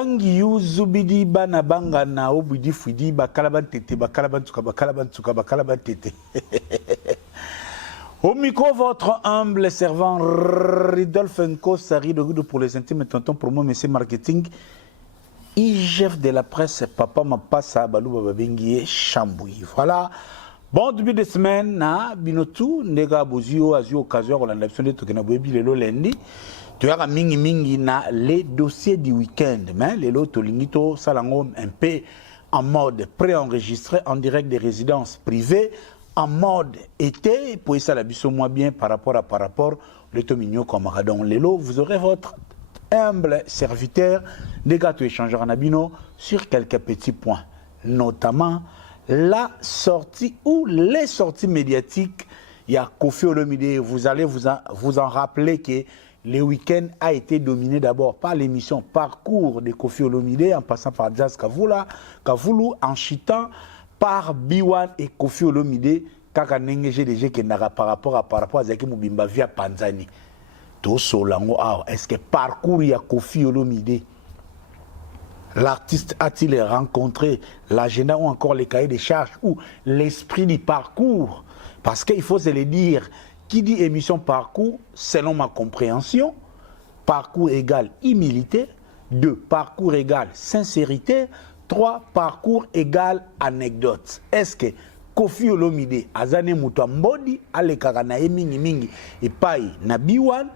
Wangi Yuzubidi Banabanga na Obidi Fidi Bakalaban Tete, Bakalaban Tuka, Bakalaban Tuka, Bakalaban Tete. Au micro, votre humble servant Ridolphe Nko Sari de pour les intimes tontons pour moi, monsieur marketing. IGF de la presse, papa m'a passé à Balou Babengi Chamboui. Voilà. Bon début de semaine, na binotu nega bozio azio occasion la nation de tokena boyebi lelo lendi. Tu as mingi mingi na les dossiers du week-end, mais les lots lingito salango un peu en mode préenregistré en direct des résidences privées, en mode été pour ça la biso moins bien par rapport le tomigno comme radon lelo, vous aurez votre humble serviteur des gâteaux échangeurs en abino sur quelques petits points, notamment la sortie ou les sorties médiatiques. Il y a Kofi Olomide, vous allez vous en rappeler que le week-end a été dominé d'abord par l'émission Parcours de Kofi Olomide, en passant par Jazz Kavoulou, en chitant par Biwan et Kofi Olomide, kaka nenge GDG qui n'a par rapport à Zaki Mubimba via Panzani. Tout solango, est-ce que Parcours il y a Kofi Olomide? L'artiste a-t-il rencontré l'agenda ou encore les cahiers des charges ou l'esprit du parcours? Parce qu'il faut se le dire, qui dit émission parcours, selon ma compréhension, parcours égale humilité, 2, parcours égale sincérité, 3, parcours égale anecdote. Est-ce que Kofi Olomide, Azane Moutambodi, Alekara na mingi mingi, et Pai Nabiwan,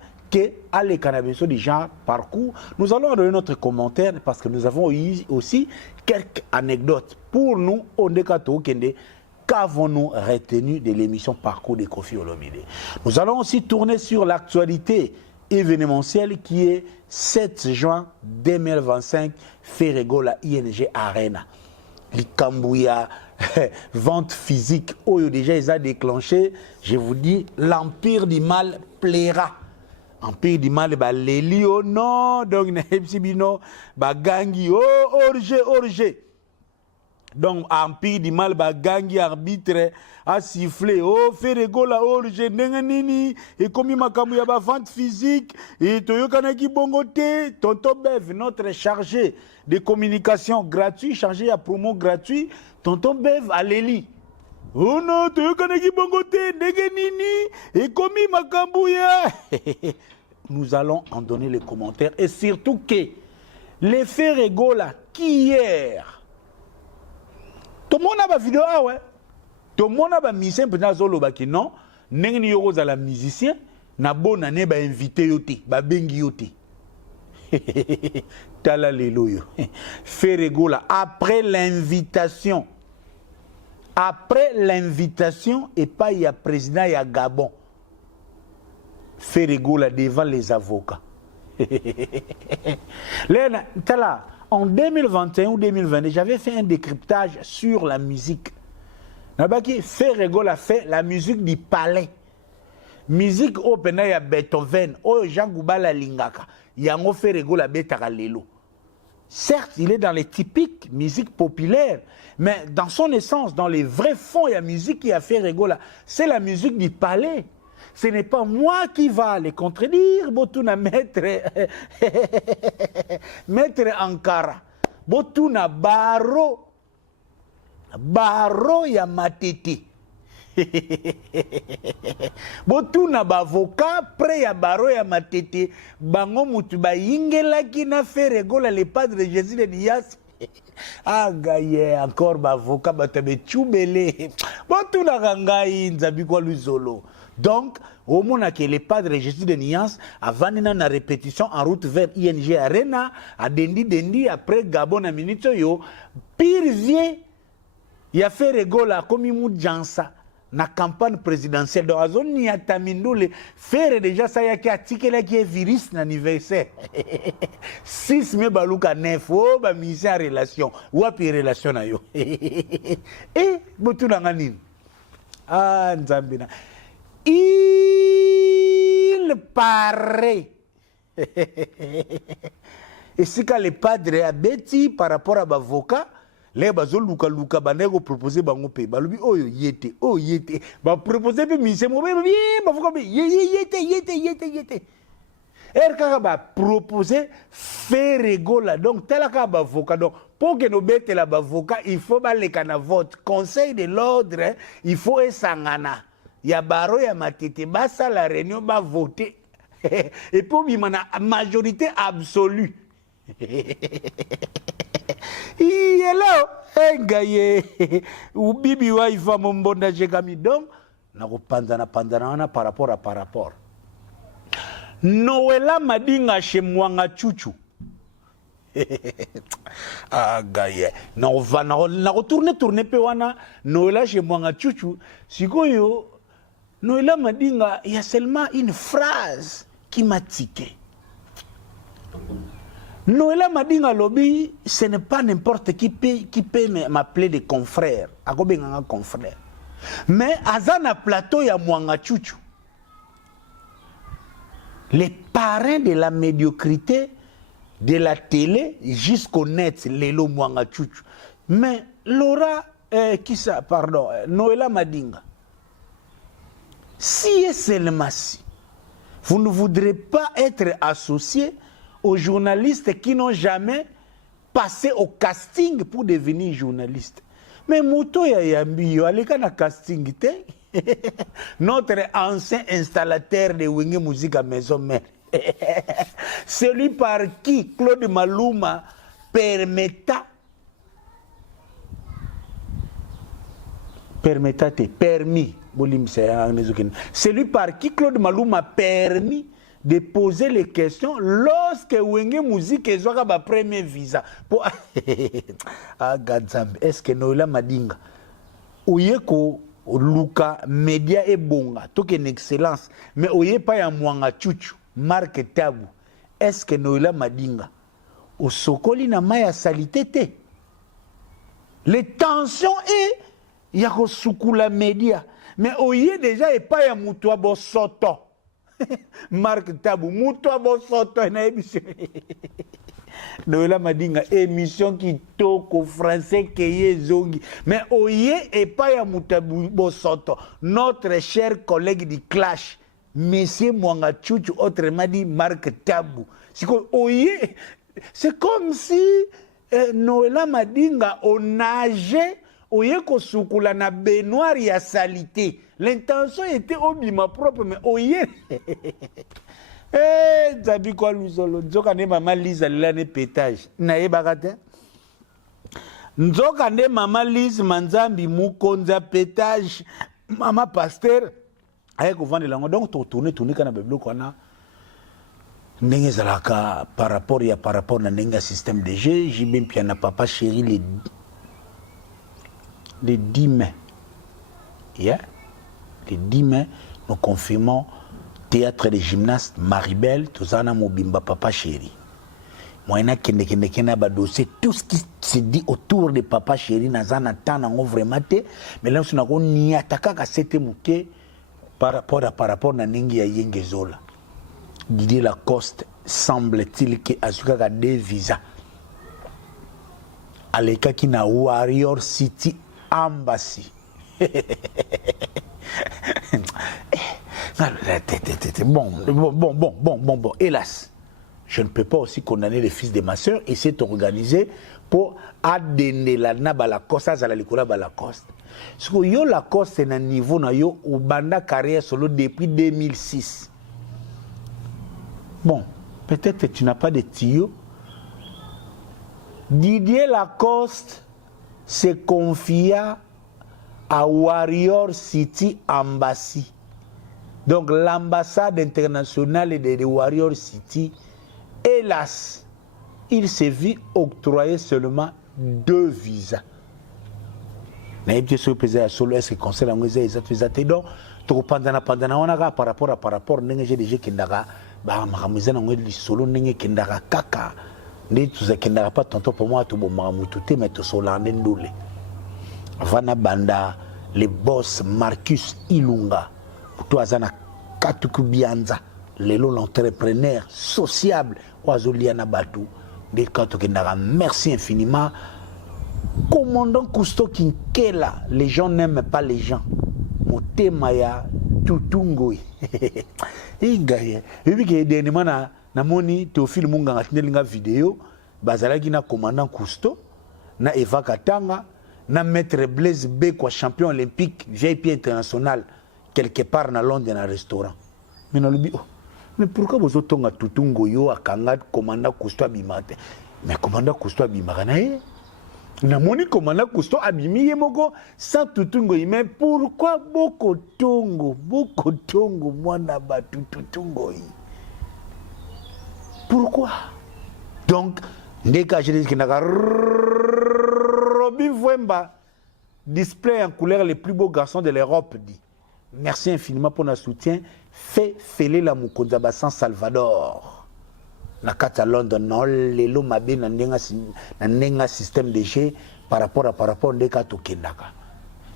à l'écanabesso du genre parcours, nous allons donner notre commentaire parce que nous avons eu aussi quelques anecdotes. Pour nous, au Ndekato Kende, qu'avons-nous retenu de l'émission Parcours de Kofi Olomide? Nous allons aussi tourner sur l'actualité événementielle qui est 7 juin 2025, Ferregola ING Arena. L'Ikambouya, vente physique, Oyo déjà ils ont déclenché, je vous dis, l'empire du mal plaira. Empire du mal, bah Léli, oh non, donc Nebsibino, bah Gangi, oh orge. Donc Empire du mal, bah Gangi arbitre a sifflé, oh Ferregola, orge, nenganini, et comme il m'a camoué à vente physique, et Toyokanaki Bongote, Tonton Bev, notre chargé de communication gratuit, chargé à promo gratuit, Tonton Bev à Léli. Oh non, Toyokanaki Bongote, nenganini, et comme il m'a camoué. Nous allons en donner les commentaires et surtout que l'effet Regola qui hier tout le monde a une vidéo ouais tout le monde a un musicien peut-être zolo baki non n'engni yoko za la musicien na bonne année ba invité yote ba bengi yote tala lelo yo fait Regola après l'invitation et pas il y a président il y a Gabon Ferregola devant les avocats. En 2021 ou 2022, j'avais fait un décryptage sur la musique. Ferregola fait la musique du palais. Musique au pena ya Beethoven, au Jean Goubala Lingaka, yango Ferregola betaka lelo. Certes, il est dans les typiques musiques populaires, mais dans son essence, dans les vrais fonds, il y a musique qui a fait Ferregola. C'est la musique du palais. Ce n'est pas moi qui va les contredire. Botuna maître Ankara. Botuna baro ya matete. Botuna bavoka pre ya baro ya matete. Bango mutu ba yingela ki na Ferregola le padre de Jésus de Nias. Ah gaye encore bavoka batabe chubele. Botuna gangai nzabi kwa luzolo. Donc, au moment que les padres Jésus de Nias avant une répétition en route vers ING Arena, à Dendi, après Gabon à Minito, pire vieux, il a fait Regola comme il Jansa, na campagne présidentielle. Donc, à zone ni à Tamindou, faire déjà ça, il y a qui article qui est virus d'anniversaire. 6 mai balouka 9, oh, bah, mise en relation. Ou à pire relation na yo. Et, botou nanganin. Ah, Nzambina. Il paraît. Et si quand les padres abeti par rapport à l'avocat, les bazo luka banego proposer bango pe balubi oyo yete ba proposer pe mise mo bien bavoka be yete Elle a proposé faire rigoler. Donc, tel avocat. Donc, pour que nous mettons l'avocat, il faut que vote. Conseil de l'ordre, il faut esangana. Il y a baro, il y a matete. Basa la réunion va voter. Et pour lui, la majorité absolue. Il est là. Ou bibi wa il va mon bon d'ajegami. Donc, nous pandana par rapport. Noëlla Madinga chez Mwanga Chuchu. Ah, gaye. On va tourner pe wana. Noëlla chez Mwanga Chuchu. Si yo, Noëlla Madinga, il y a seulement une phrase qui m'a tiqué. Noëlla Madinga lobby, ce n'est pas n'importe qui peut m'appeler des confrères. Akobenga confrère. Mais Azana plateau ya Mwanga Chuchu. Les parrains de la médiocrité de la télé jusqu'au net, Lelo Mwanga Chuchu. Mais Laura, Noëlla Madinga, si et seulement si, vous ne voudrez pas être associé aux journalistes qui n'ont jamais passé au casting pour devenir journaliste. Mais Mouto Yambi, allez na casting te. Notre ancien installateur de Wenge Musique à Maison Mère. Celui par qui Claude Maluma celui par qui Claude Maluma permis de poser les questions lorsque Wenge Musique est la première visa. Ah, Gadzambe, est-ce que Noëlla Madinga, Oyeko, Luka, média et bonga, tout une excellence, mais Oye pas ya Mwanga Chuchu, Marc Tabu, est-ce que Noëlla Madinga, au Sokoli na maya salité? Les tensions et yako sukula média, mais Oye déjà et pas ya Moutoua Bosoto. Marc Tabu, Moutoua Bosoto, na émission. Noëlla Madinga, émission qui toque au français qui zongi. Mais Oye et pas ya Mutabu Bosoto, notre cher collègue du Clash, Monsieur Mwanga Chuchu, autrement dit Marc Tabu. C'est comme si Noëlla Madinga on nageait, Oye Kosukula na baignoire ya salité. L'intention était obima propre, mais Oye. Eh, Zabi kwa luzolo, nzoka ne mama Lise alilane pétage. Na yebakate. Nzoka ne mama Lise manzambi mukonza pétage. Mama pasteur. Aye kovande lango. Donc, tourner kana beblo kwana. Ndenge zalaka par rapport na nenga système de jeu. Jibem pia na papa chéri les 10 mai. Yeah? Les 10 mai, nous confirmons théâtre de gymnaste Maribel, Tozana Mobimba Papa Chéri. Moi, dossier, tout ce qui se dit autour de Papa Chéri, Nazana Tana, vraiment, mais là, on n'y attaque à cette mouke par rapport à Nengi à Yengezola. Didier Lacoste semble-t-il qu'il a 2 visas. À l'écart qui n'a Warrior City Embassy. Bon. Hélas, je ne peux pas aussi condamner les fils de ma soeur et s'est organisé pour adhérer la Nabalacoste à la Licola Balacoste. Parce que yo Lacoste est un niveau na yo ou banda carrière solo depuis 2006. Bon, peut-être que tu n'as pas de tuyau. Didier Lacoste se confia à Warrior City Embassy. Donc l'ambassade internationale de Warrior City, hélas, il s'est vu octroyer seulement 2 visas. Est-ce que conseil donc pendant on a par rapport n'engagé déjà kindara ba makamuzana ngwe solo nenge kindara kaka ndi tuza kindara pas tonto pour moi to bomma mutute mais to solande ndule vana banda les boss Marcus Ilunga to azana katuku bianza lelo l'entrepreneur sociable oazoliana batu ndi kato kindara merci infiniment. Commandant Cousteau Kinkela, les gens n'aiment pas les gens. Motemaya Tutungoi. Et puis que dernièrement namoni Théophile Munganga tindelinga vidéo bazalaki na commandant Cousteau na Eva Katanga na maître Blaise Bekwa champion olympique VIP international quelque part na Londres na restaurant mais na lobi mais pourquoi vous otonga tutungo yo akanga commandant Cousteau abimate mais commandant Cousteau abimaka na ye namoni commandant Cousteau abimi ye moko sans tutungo mais pourquoi boko tongo mwana batu tutungo yi pourquoi donc ndeka je dis que naka Robin Vwemba display en couleur les plus beaux garçons de l'Europe dit merci infiniment pour notre soutien fait fêler la Mukonzaba San Salvador na kata London non lelo mabe na nenga système de jeu par rapport ndeka to kendaka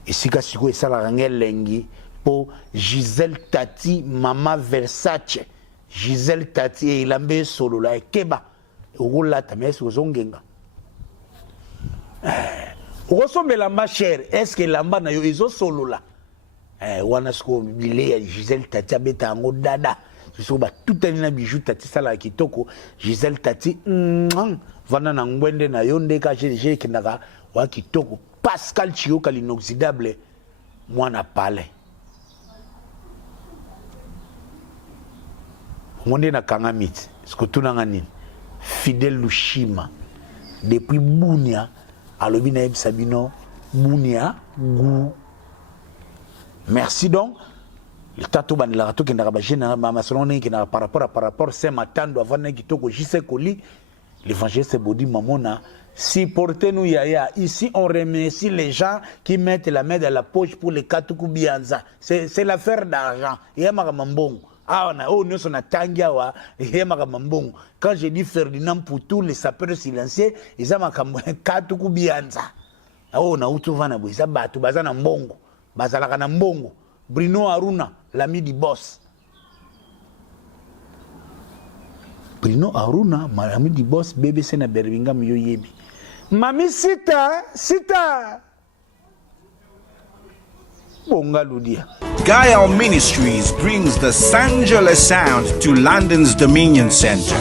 esika siko esala rangel lengi po Gisèle Tati Mama Versace Gisèle Tati et Ilambe solo la keba ogola tames ozongenga okosombela ma chère est-ce que lamba na yo ezo solo la wana sko bile Gisèle Tati abeta ngo dada so ba tout na bijou Tati sala kitoko Gisèle Tati vana na ngwende na yo ndeka je kinaka wa kitoko Pascal Chioka l'inoxydable mwana pale monde na kangamit sko tunanga nini Fidèle Lushima depuis Bunia alobi na Sabino Bunia Gou merci donc le tatou ban la to kenda ba jena ma salon ki na par rapport c'est matando avant na kitoko jise koli l'évangéliste Bodi Mamona si portez-nous yaya ici on remercie les gens qui mettent la main dans la poche pour les katuku bianza c'est l'affaire d'argent yama mambongo. Ah, on a son tangiawa et mambongo. Quand je dis Ferdinand Poutou, les sapeurs silencieux, ils ont katuku bianza. Ah, on a utuvana bouisa batu bazana mbongo, bazalaka na mbongo. Bruno Aruna, l'ami du boss. Bruno Aruna, l'ami du boss, bébé c'est na Birmingham yo yebi. Mami sita. Gael Ministries brings the Sanjola sound to London's Dominion Centre.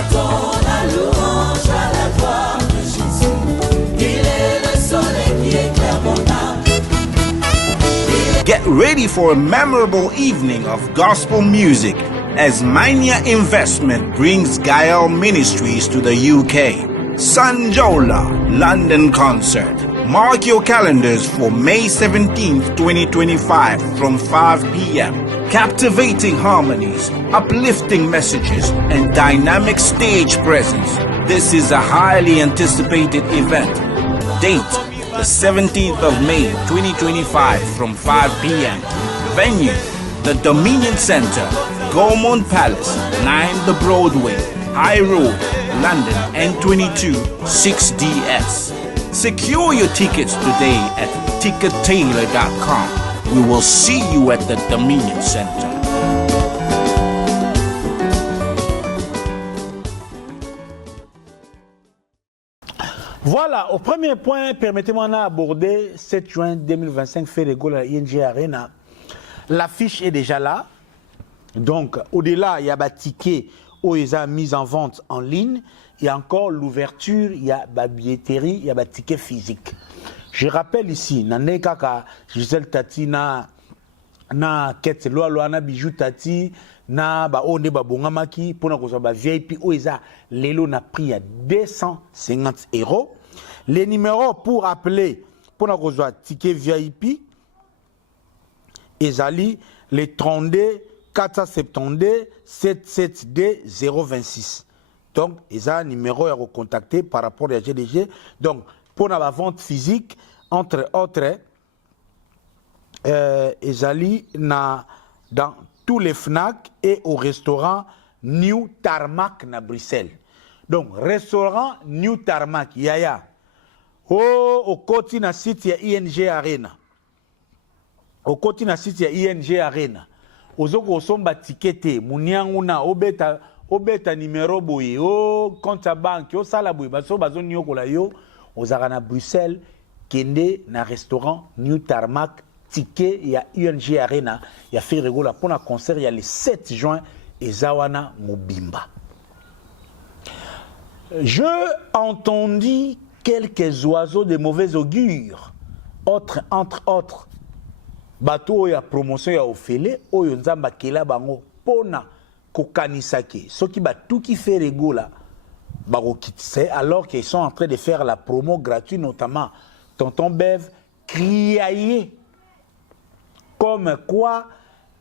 Get ready for a memorable evening of gospel music as Mania Investment brings Gael Ministries to the UK. Sanjola London Concert. Mark your calendars for May 17th, 2025 from 5 p.m. Captivating harmonies, uplifting messages, and dynamic stage presence. This is a highly anticipated event. Date, the 17th of May, 2025 from 5 p.m. Venue, the Dominion Centre, Gaumont Palace, 9 The Broadway, High Road, London, N22, 6DS. Secure your tickets today at tickettailor.com. We will see you at the Dominion Centre. Voilà, au premier point, permettez-moi d'aborder 7 juin 2025, fait de Gaulle à ING Arena. L'affiche est déjà là. Donc, au-delà, il y a des tickets où ils ont mis en vente en ligne. Il y a encore l'ouverture, il y a la billetterie, il y a des tickets physiques. Je rappelle ici, Naneka Gisèle Tati na Kete Loa na Bijou Tati na ba onde ba bongamaki pour na kosa ba VIP oeza lelo na prix à 250 €. Les numéros pour appeler pour na kosa ticket VIP ezali les 32 472 77D 026. Donc, ils ont un numéro à recontacter par rapport à GDG. Donc, pour la vente physique, entre autres, ils allaient dans tous les FNAC et au restaurant New Tarmac à Bruxelles. Donc, restaurant New Tarmac, Yaya. Au côté na site ya ING Arena. Au côté na site ya ING Arena. Ozoko somba tikete, munianguna, obeta numéro boye, compte banque, sala boye, baso bazoni yokola yo, ozara Bruxelles, kende na restaurant New Tarmac, ticket, il y a UNG Arena, il y a fait rigola pour un concert, il y a le 7 juin, et Zawana Mobimba. Je entendis quelques oiseaux de mauvais augure, entre autres, bateau ya promotion ya ofele, oyo nzamba kela bango, pona kokanisake, ceux qui tout qui fait rigola, alors qu'ils sont en train de faire la promo gratuite, notamment Tonton Bev, criailler. Comme quoi,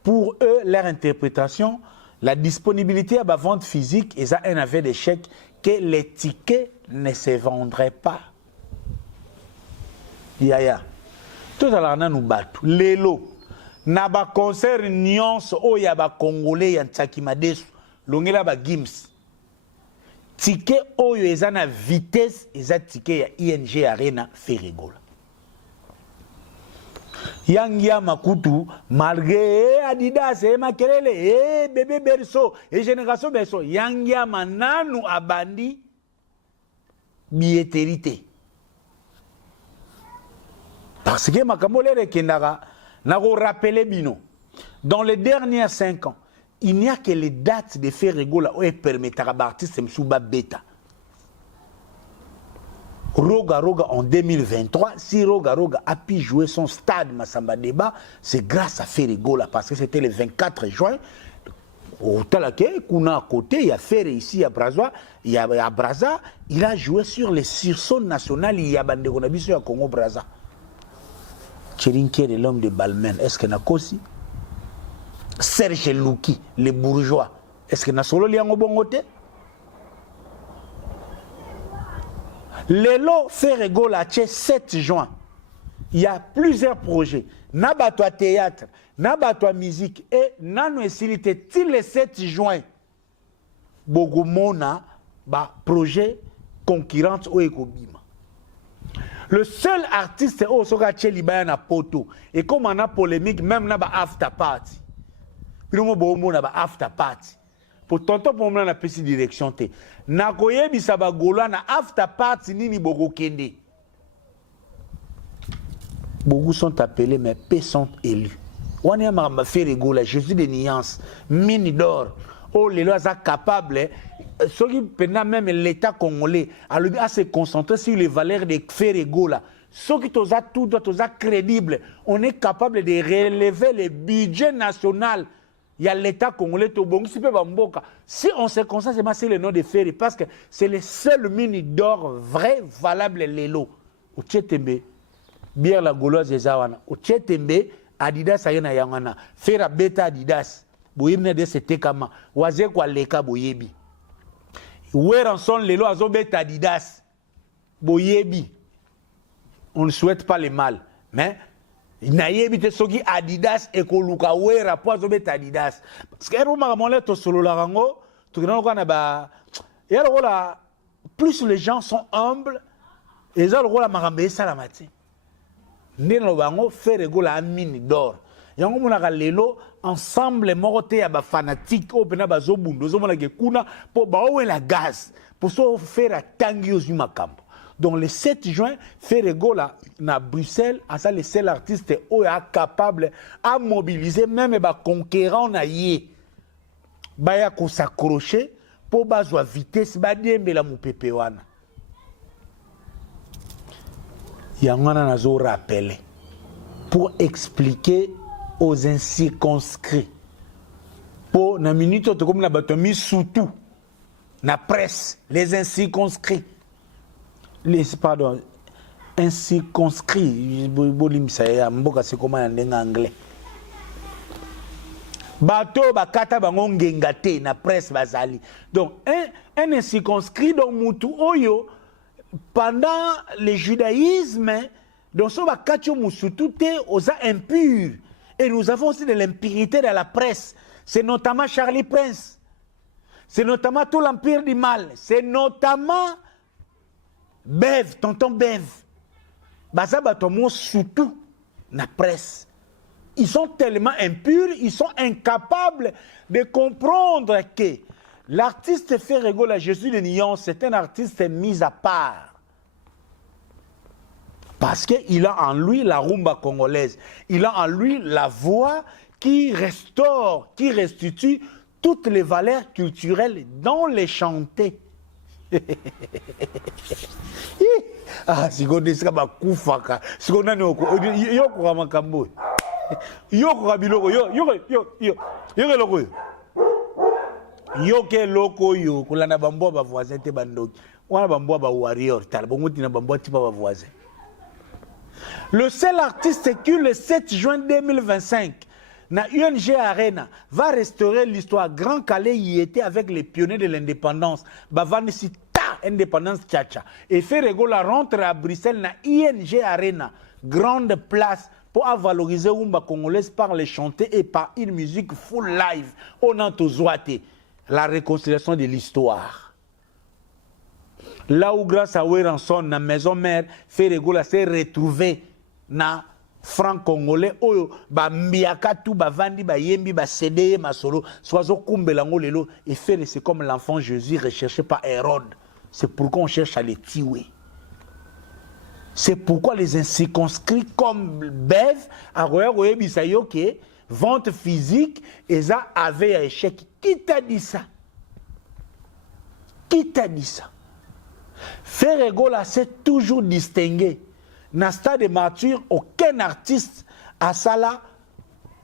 pour eux, leur interprétation, la disponibilité à la vente physique, ils ont un aveu d'échec que les tickets ne se vendraient pas. Yaya. Tout à l'heure, nous battons. Lélo. Naba concert nuance au yaba congolais yantakimadesu. Longela ba gims. Ticket oyo eza na vitesse eza ticket ya ING Arena fait rigole. Yangia makutu malgré Adidas et makelele et bébé berceau et génération berceau yangia mananu abandi billetérité. Parce que makambolere kendara n'a rappelé bino. Dans les dernières 5 ans, il n'y a que les dates de Ferregola où elle permettra à l'artiste Msouba Beta. Roga Roga en 2023, si Roga Roga a pu jouer son stade Massamba Débat, c'est grâce à Ferregola parce que c'était le 24 juin. Au Talaké, qu'on a à côté, il y a Ferre ici à Braza, il y a à Braza, il a joué sur les sursauts nationales, il y a Bandegonabiso à Congo Braza. Tcherinke est l'homme de Balmen, est-ce qu'il y a aussi? Serge Louki, les bourgeois, est-ce qu'il y a solo liango bongote? Lelo Ferregola, 7 juin. Il y a plusieurs projets. Nabatwa théâtre, Nabatwa musique et Nano Esilité, till le 7 juin. Bogomona, projet concurrent au Ekobima. Le seul artiste au Sogache Libana Poto, et comme on a polémique, même na after party. Puis nous avons after party. Pour tonton pour moi na pesi direction te. Na koye bisaba gola na after party nini bogo kende. Beaucoup sont appelés mais peu sont élus. On a ma fait rigoler Jésus de nuances, mini d'or. Oh les lois sont capables. Ceux qui pendant même l'État congolais à se concentrer sur les valeurs de Ferregola. Ceux qui sont tout crédibles, on est capable de relever le budget national. Il y a l'État congolais, si on se concentre c'est le nom de Ferry, parce que c'est le seul mini d'or vrai, valable, les lots. Au Tchetembe, bière la gauloise des Awana. Au Tchetembe, Adidas ayana yangana. Ferra beta Adidas. Boyemne de c'était kama. Waze kwa leka boyebi. Where sont les lots azo beta Adidas. Boyebi. On ne souhaite pas le mal, mais nayebi te soki Adidas ekoluka wera poazo beta Adidas parce que roma monle to solo la rango to kana ko na ba ya lola plus les gens sont humbles et ça lola makambe salamati ndino bango Ferregola mini d'or yango mona lelo ensemble morote ya ba fanatique o pena bazo bundo zo mona ke kuna po ba la gaz pour so faire tangi aux makambo. Donc le 7 juin, Ferregola na Bruxelles, c'est le seul artiste qui est capable à mobiliser même les conquérants naïe. Baya ko s'accrocher pour bazoa vitesse badembe la mupepe wana. Yangana nazo rappeler pour expliquer aux incirconscrits. Pour na minute comme na batomi surtout na presse les incirconscrits. Pardon, ainsi conscrit, c'est comment en anglais. Bateau, bakata, bangongengate, na presse basali. Donc, un ainsi conscrit, donc, Moutou Oyo, pendant le judaïsme, donc, ce bakacho Moussoutou, aux impurs. Et nous avons aussi de l'impurité dans la presse. C'est notamment Charlie Prince. C'est notamment tout l'empire du mal. C'est notamment Bev, tonton Bev, Bazabatomon surtout la presse. Ils sont tellement impurs, ils sont incapables de comprendre que l'artiste Ferregola Jésus de Nyon, c'est un artiste mis à part. Parce qu'il a en lui la rumba congolaise, il a en lui la voix qui restaure, qui restitue toutes les valeurs culturelles dans les chantés. Ah, si on desika ba kufaka, si on nani oko, yo ko makambo. Yo ko biloko yo loko yo. Yo ke loko yo, kolana bambo ba voisin te bandoki. Wana bambo ba warrior, tal bongo tina bambo ti ba voisin. Le seul artiste qui le 7 juin 2025 na UNG Arena va restaurer l'histoire. Grand Calais y était avec les pionniers de l'indépendance. Bavani si ta indépendance tchacha. Et Ferrego la rentre à Bruxelles na ING Arena. Grande place pour valoriser Umba congolaise par les chanter et par une musique full live. On a tous la réconciliation de l'histoire. Là où grâce à Weranson, na maison mère, Ferrego la s'est retrouvé na franc-congolais oyo ba mbiaka tout ba vandi ba yembi ba cédé ma solo soizo kumbela ngolelo et faire c'est comme l'enfant Jésus recherché par Hérode. C'est pourquoi on cherche à les tuer. C'est pourquoi les incirconscrits comme Bev a royer bisayo que vente physique et ça avait un échec. Qui t'a dit ça? Qui t'a dit ça? Ferrego là s'est toujours distingué. Dans le stade de martyr, aucun artiste a ça là,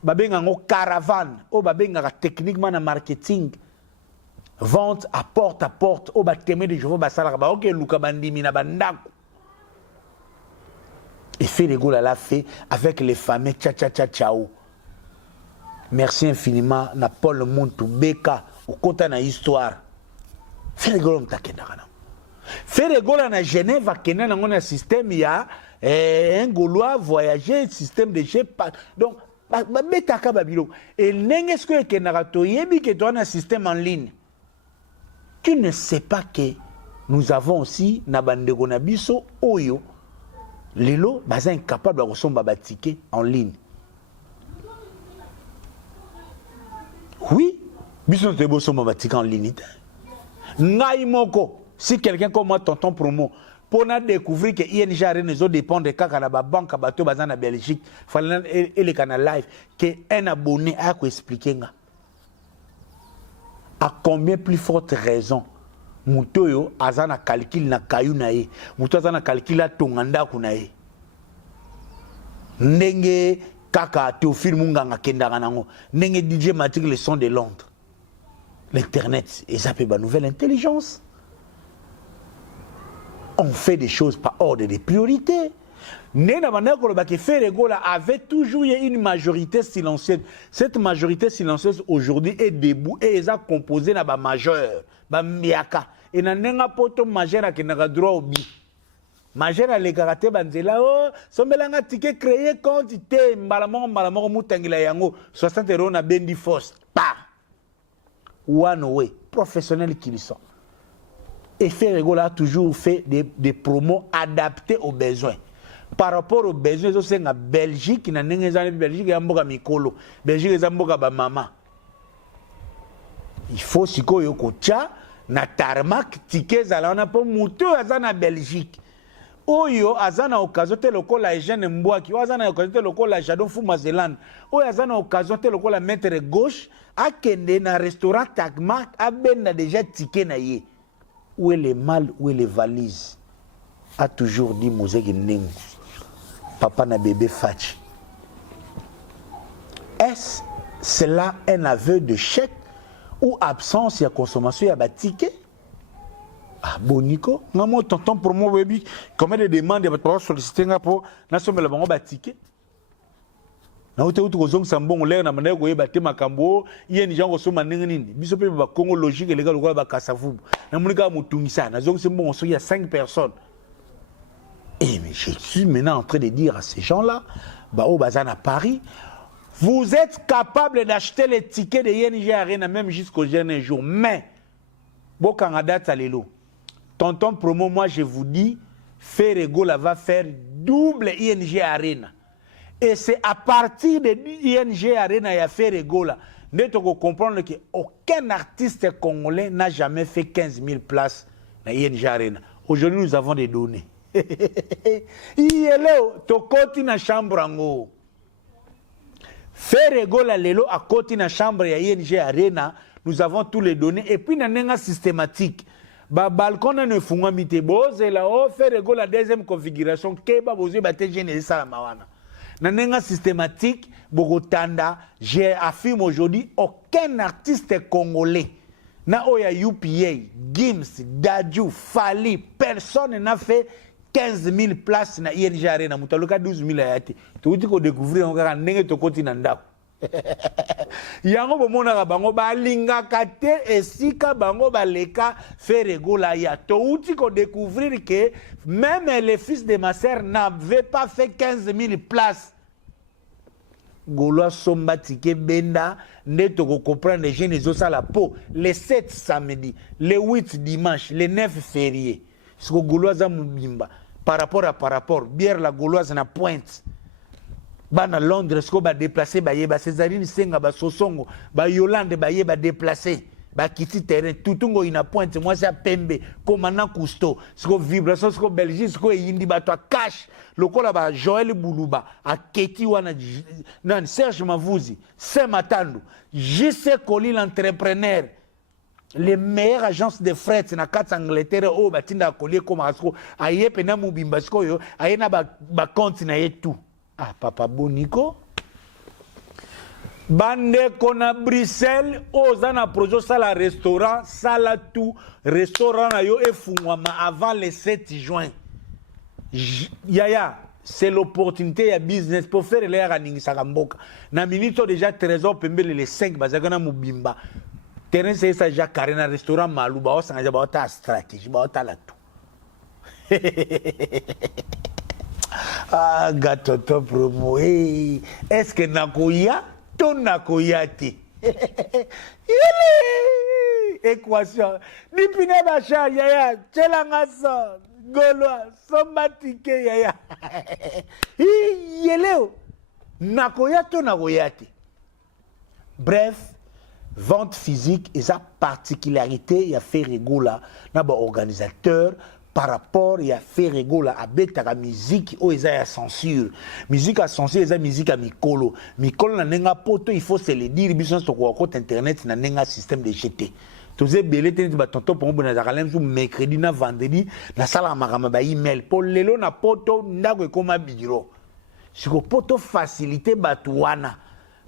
babengango caravane, ou babenga techniquement na marketing, vente à porte, ou batémé de Jéhovah basala, ba ok luka bandimi na bandako. Et Ferrego l'a fait avec les fameux tcha-tcha-tcha-tchao. Merci infiniment na Paul Muntu Beka, au compte na histoire. Ferrego m'takendakana. Ferrego na Genève a kena na ngona système ya un Gaulois voyager système de jet donc betaka babilo et n'est-ce que narato yebi que tu as un système en ligne. Tu ne sais pas que nous avons aussi na bandeko na biso oyo lelo baza incapable de recevoir ba ticket en ligne. Oui, biso te boso ba ticket en ligne. Ngai moko si quelqu'un comme moi, tonton promo, pour découvrir que ING Arena dépend de cas la banque bateau bazan en Belgique, fallait et les canal live que un abonné a expliqué à combien plus forte raison mutoyo azana calcul na kayu na ye, muto azana calcul la tonganda kunaye. Ndenge kaka Théophile Munganga kendanga nango, ndenge DJ Matic le son de Londres. L'internet, et ça peut ba nouvelle intelligence. On fait des choses par ordre des priorités. Nena Manako Ferrego avait toujours eu une majorité silencieuse. Cette majorité silencieuse aujourd'hui est debout et elle a composé na ba majeur, ba miaka. Et na nenga poto majeur qui n'a droit au bi. Majeur a les karaté banzela oh, sombelanga ticket créé quantité mbalamo mutangila yango 60 € na bendi force. Pa. One way, professionnels qui sont. Et Ferrego a toujours fait des promos adaptés aux besoins. Par rapport aux besoins, c'est la Belgique, il y a Belgique, il y a Mikolo, Belgique, il y a maman. Il faut si ko yokocha na tarmac ticket zalana pour muto azana Belgique. Oyo azana occasion te lokola Eugène Mbouaki, azana occasion te lokola Jadon Fumazeland, oyo azana occasion te lokola maître gauche, akende na restaurant Tagma, abenda déjà ticket na ye. Où est le mal, où est les valises? A toujours dit Mosek Ndingo. Papa na bébé Fatch. Est-ce cela un aveu de chèque ou absence de consommation à ticket? Ah, Bonico, non, tonton pour moi, baby, combien de demandes pour solliciter pour national bango ticket? Na uté utu kozong sambon lé na manaye koye baté makambo yé ni jango soma nini biso pe ba Congo logique les gars lokola ba kasavubu na munika mutungisa na zong sambon so il y a 5 personnes. Et mais je suis maintenant en train de dire à ces gens-là ba au bazan à Paris, vous êtes capable d'acheter les tickets de ING Arena même jusqu'au dernier jour, mais bon Canada talelo tonton promo, moi je vous dis Ferrego la va faire double ING Arena. Et c'est à partir de ING Arena et Ferrego là, nous devons comprendre qu'aucun artiste congolais n'a jamais fait 15 000 places dans ING Arena. Aujourd'hui, nous avons des données. Il est là, tu côté dans la chambre. Ferrego là, lelo à côté dans la chambre et ING Arena, nous avons tous les données. Et puis, dans un systématique, ba balcon ne funga mitebo zela o faire ego la deuxième configuration ke ba bozo ba te gene ça mawana nanenga systématique bogotanda j'ai affirme aujourd'hui aucun artiste congolais na oya UPA Gims Dadju Fali personne n'a fait 15 000 places na ING Arena mutaloka 12 000 ayate to uti ko découvrir on ka ndenge to kontina ndako yango bomona bango balinga kate esika bango baleka faire gola ya to uti ko découvrir que même les fils de ma sœur n'avaient pas fait 15 000 places Golo somba tike benda neto ko comprendre les jeunes zo la peau les 7 samedi les 8 dimanche les 9 fériés ce que Golo za mubimba par rapport bière la Gauloise na pointe bana Londres ce que ba déplacer ba yeba Césarine Senga ba Sosongo ba Yolande ba yeba déplacer ba kiti terrain tutungo ina pointe moi c'est Pembe commandant Cousteau ce que vibration ce que Belgique ce que yindi ba toi cash lokola ba Joël Boulouba a Keti wana nan Serge Mavuzi Saint Matando JC Koli l'entrepreneur les meilleures agences de fret na kati Angleterre o batinda kolie comme asko aye pena mubimba sko yo aye na ba compte na yetu ah papa boniko bande kona Bruxelles ozana projet sala restaurant sala tout restaurant na yo efungwama avant le 7 juin yaya c'est l'opportunité ya business pour faire les raningisaka mboka na minute déjà trésor pembele les 5 bazakana mubimba terrain c'est ça Jacques Carena restaurant Malouba on s'engage ba ta stratégie ba ta la tout ah gâteau top promo est-ce que nakoya ton nakoyati équation dipine ba cha yaya chelanga so Gaulois sombatike yaya yeleo nakoya ton nakoyati bref vente physique et sa particularité il a fait rigola na ba organisateur par rapport il a fait rigola à betaka musique o eza ya censure musique à censure eza musique à mikolo na nenga poto il faut se le dire biso sur compte internet na nenga système de GT toze belé tene ba tonton pour bona za kalem mercredi na vendredi na sala makama ba email pour lelo na poto ndako ekoma biro siko poto facilité batuana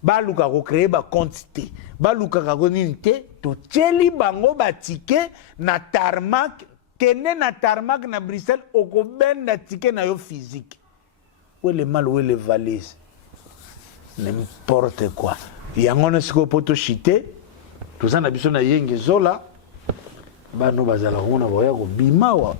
baluka ko créer ba quantité baluka ko ninte to tcheli bango ba ticket na tarmac kene na tarmac na Bruxelles oko benda ticket na yo physique ou le mal ou le valise n'importe quoi yango na siko poto chité to sana biso na yenge zola bano bazala ngona boya ko bimawa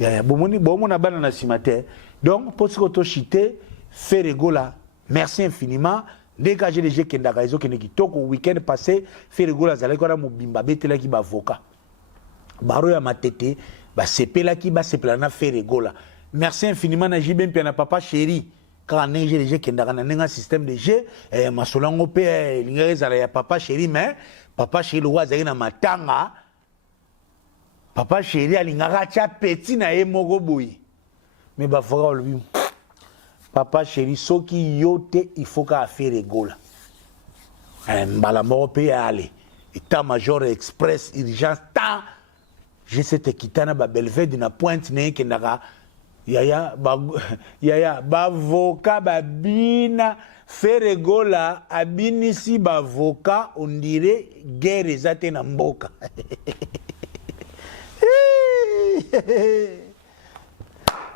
ya bomoni bomona bana na simate donc poto siko to chité fait rigola merci infiniment. Dès que j'ai déjà kendaka izo keneki toko week-end passé fait rigola zala ko na mobimba betela ki ba avocat baro ya matete ba sepela ki ba sepela na fait rigola merci infiniment na jibem pia na papa chéri quand j'ai déjà kendaka na nenga système de jeu masolango pe linga zala ya papa chéri mais papa chéri lo wazaki na matanga papa chéri alingaka cha petit na ye moko boyi mais ba fora lui papa chéri soki yote il faut qu'à faire rigola mbala moko pe aller état major express urgence ta j'ai cette kitana ba Belvede na pointe ne kendaka yaya ba voka ba bina faire rigola abinisi ba voka on dirait guerre ezate na mboka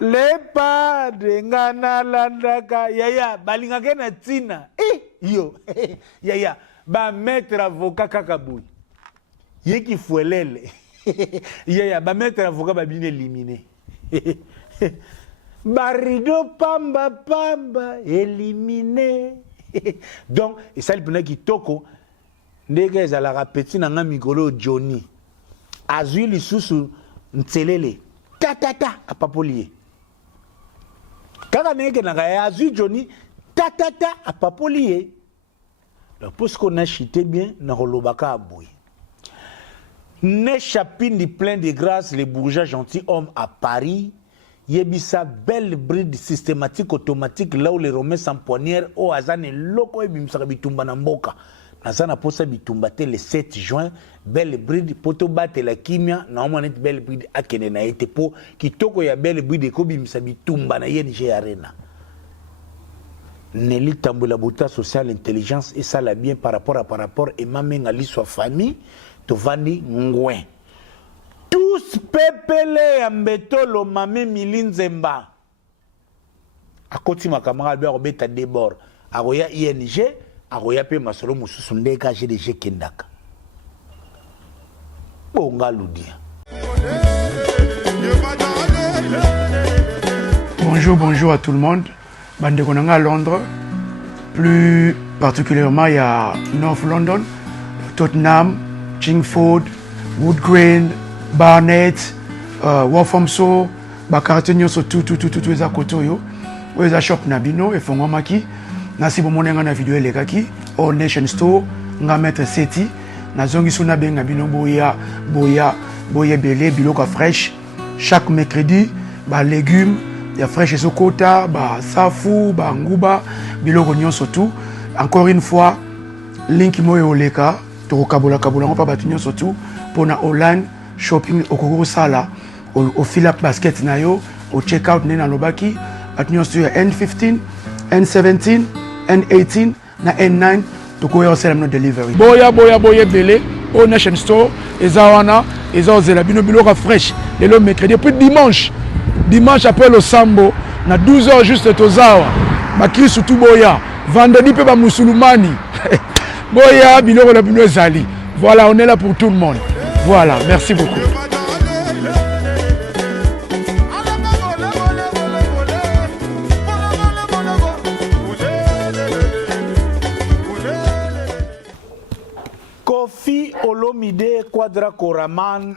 le padre ngana landaka yaya balingaka na tina yo yaya ba mettre avocat kakaboui yeki fuelele yaya ba mettre avocat ba bien éliminé barido pamba éliminé donc et ça le pena ki toko ndenge ezalaka petit na nga mikolo Johnny azui lisusu ntselele tatata apapolier kaka neke na ya azui Johnny tatata apapolier donc pour ce qu'on a chité bien na rolobaka aboui ne chapine plein de grâce les bourgeois gentilshommes à Paris yebisa belle bride systématique automatique là où les romains s'empoignèrent au azane loko ebimsaka bitumba na mboka Nazana posa bitumbate le 7 juin, Belle Bride, poto bate la kimia, na omanet Belle Bride akene na ete po, kitoko ya Belle Bride kobi misa bitumba na ING Arena. Nelly Tamboula Bouta Social Intelligence et ça l'a bien par rapport et maman ali soit famille to vandi ngwen tous pepele ambetolo mame milinzemba akoti makamara Albert Obeta débord aroya ING aroya pe masolo mususu ndeka GDG kendaka bonga ludia. Bonjour à tout le monde. Bande Konanga à Londres, plus particulièrement il y a North London, Tottenham, Chingford, Wood Green, Barnet, Walthamstow, Bakarate nyonso tout eza koto yo. Eza shop nabino e fongo maki. Nasi bomonenga na video elekaki All Nation Store nga mettre seti na zongi suna benga bino boya belé biloko fresh chaque mercredi ba légumes ya fresh ezokota ba safu ba nguba biloko nyonso tout. Encore une fois link moyo oleka to kabola ngo pa batu nyonso tout pona online shopping okoko sala au fill up basket na yo au check out nena lobaki batu nyonso ya N15 N17 N18 na N9 to ko yo sala no delivery boya belé au Nation Store ezawana ezozela bino biloko fresh lelo mercredi puis dimanche après le sambo na 12h juste tozawa bakri surtout boya vendredi pe ba musulmani boya biloko la bino ezali. Voilà, on est là pour tout le monde. Voilà, merci beaucoup. Kofi Olomide Quadra Koraman,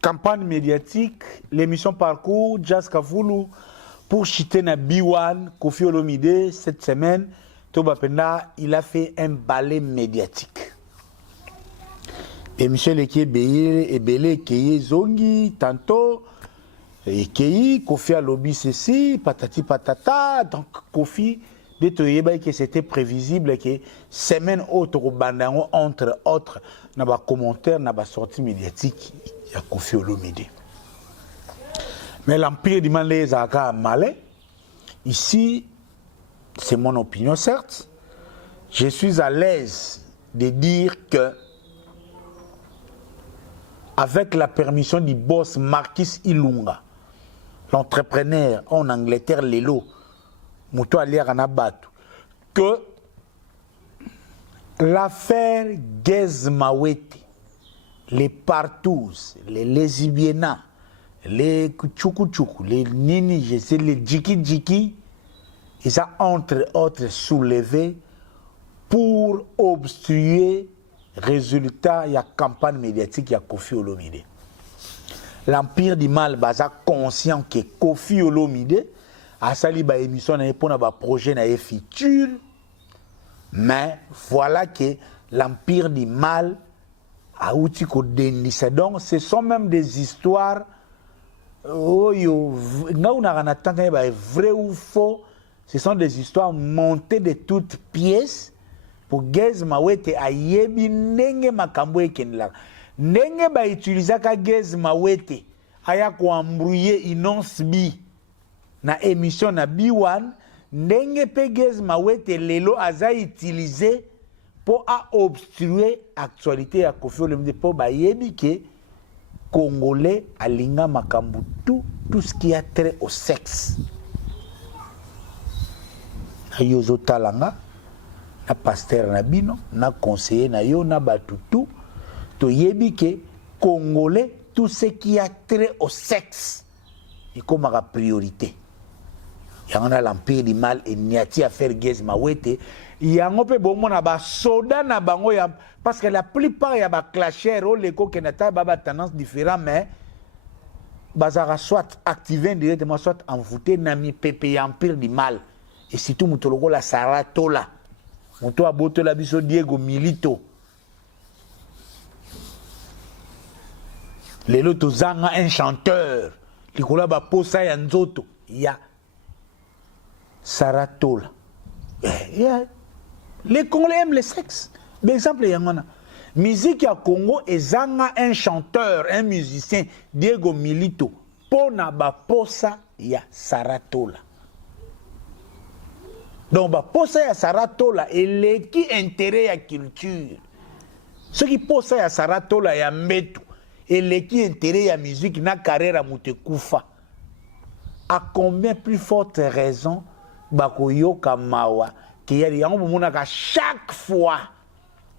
campagne médiatique, l'émission Parcours, Jazz Kavoulou, pour chiter na B1, Kofi Olomide, cette semaine, Toba Penda, il a fait un ballet médiatique. Et Michel Ebele, Keye Zongi, tantôt, et Keye, Kofi Alobi ceci, patati patata, donc Kofi, dès que c'était prévisible que semaine autre au bandango, entre autres, n'a pas commentaire, n'a pas sortie médiatique, il y a Kofi Olomide. Mais l'empire du Malais Zaka Malais, ici, c'est mon opinion certes, je suis à l'aise de dire que avec la permission du boss Marquis Ilunga, l'entrepreneur en Angleterre, Lelo, Mouto Aliaranabatu, que l'affaire Gez-Mawete, les Partous, les Lésibiena, les Kuchukuchuku, les Nini, je sais, les Djiki, ils ont entre autres soulevé pour obstruer résultat, il y a campagne médiatique, il y a Kofi Olomide. L'empire du mal, baza conscient que Kofi Olomide a sali ba émission na pour ba projet na futur, mais voilà que l'empire du mal a outil ko dénissa. Donc ce sont même des histoires oyo na una na tanga ba vrai ou faux, ce sont des histoires montées de toutes pièces. Pour Gez Mawete ayebi ndenge makambo ekenela ndenge ba utilizaka Gez Mawete aya ko embrouiller Inonce Bi na émission na B1 ndenge pe Gez Mawete lelo aza utiliser pour a obstruer actualité ya Kofi Olomide pour ba yebi ke Congolais alinga makambo tout ce qui a trait au sexe ayozo talanga na pasteur na bino, na conseiller na yo, na batutu, to yebi ke Congolais, tout ce qui a trait au sexe, il comme la priorité. Il y a l'empire du mal et niati à faire Gez Mawete. Il y a un peu bon na ba soda na bango ya parce que la plupart ya ba clasher o leko kenata ba tendance différent mais bazara soit activé directement soit envoûté na mi pepe empire du mal et surtout mutoloko la saratola. Moto a boto la biso Diego Milito. Lelo tozanga un chanteur. Likola ba posa ya nzoto. Ya Saratola. Les Congolais aiment le sexe. Exemple, il y a musique à Congo, ezanga un chanteur, un musicien, Diego Milito, pona ba posa ya Saratola. Donc ba posa ya Saratola, et qui intérêt à culture. Ce qui posa ya Saratola ya mbetu, et qui intérêt à musique na carrière à Moutekufa. À combien plus forte raison bakoyoka mawa qu'il y a des gens chaque fois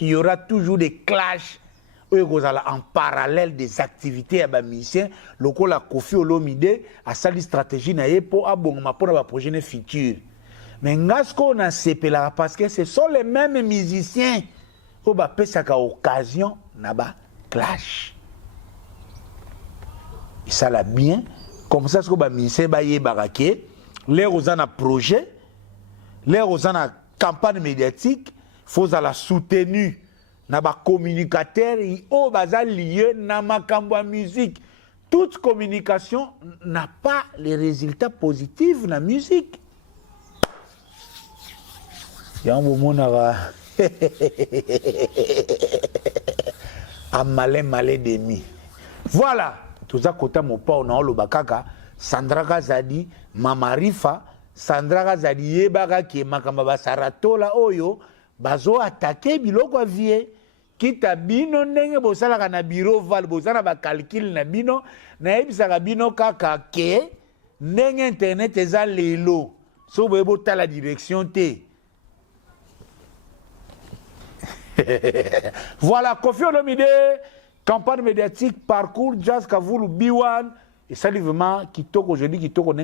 il y aura toujours des clashs en parallèle des activités à des musiciens locaux la Kofi Olomide a sali stratégie na pour abongma pour la prochaine future mais ngasko na sepela parce que ce sont les mêmes musiciens au ba pesaka occasion na ba clash et ça l'a bien comme ça ce que ba musicien ba yebaraké les osana projet les osana campagne médiatique faut la soutenir na ba communicateur au bazal lié na makambo musique toute communication n'a pas les résultats positifs na musique yango mona a malé demi voilà tout ça kota mo pa na lo bakaka Sandra Kazadi Mama Rifa Sandra Kazadi yebaka ki makamba ba Saratola oyo bazo attaquer biloko avie kita bino ndenge bosalaka na bureau val bozana ba calcul na bino na ebisaka bino kaka ke ndenge internet eza lelo so boyebo tala direction te. Voilà, Kofi Olomide, campagne médiatique, parcours, Jazz Kavoulou, B1, et ça, vraiment, qui toque aujourd'hui, qui toque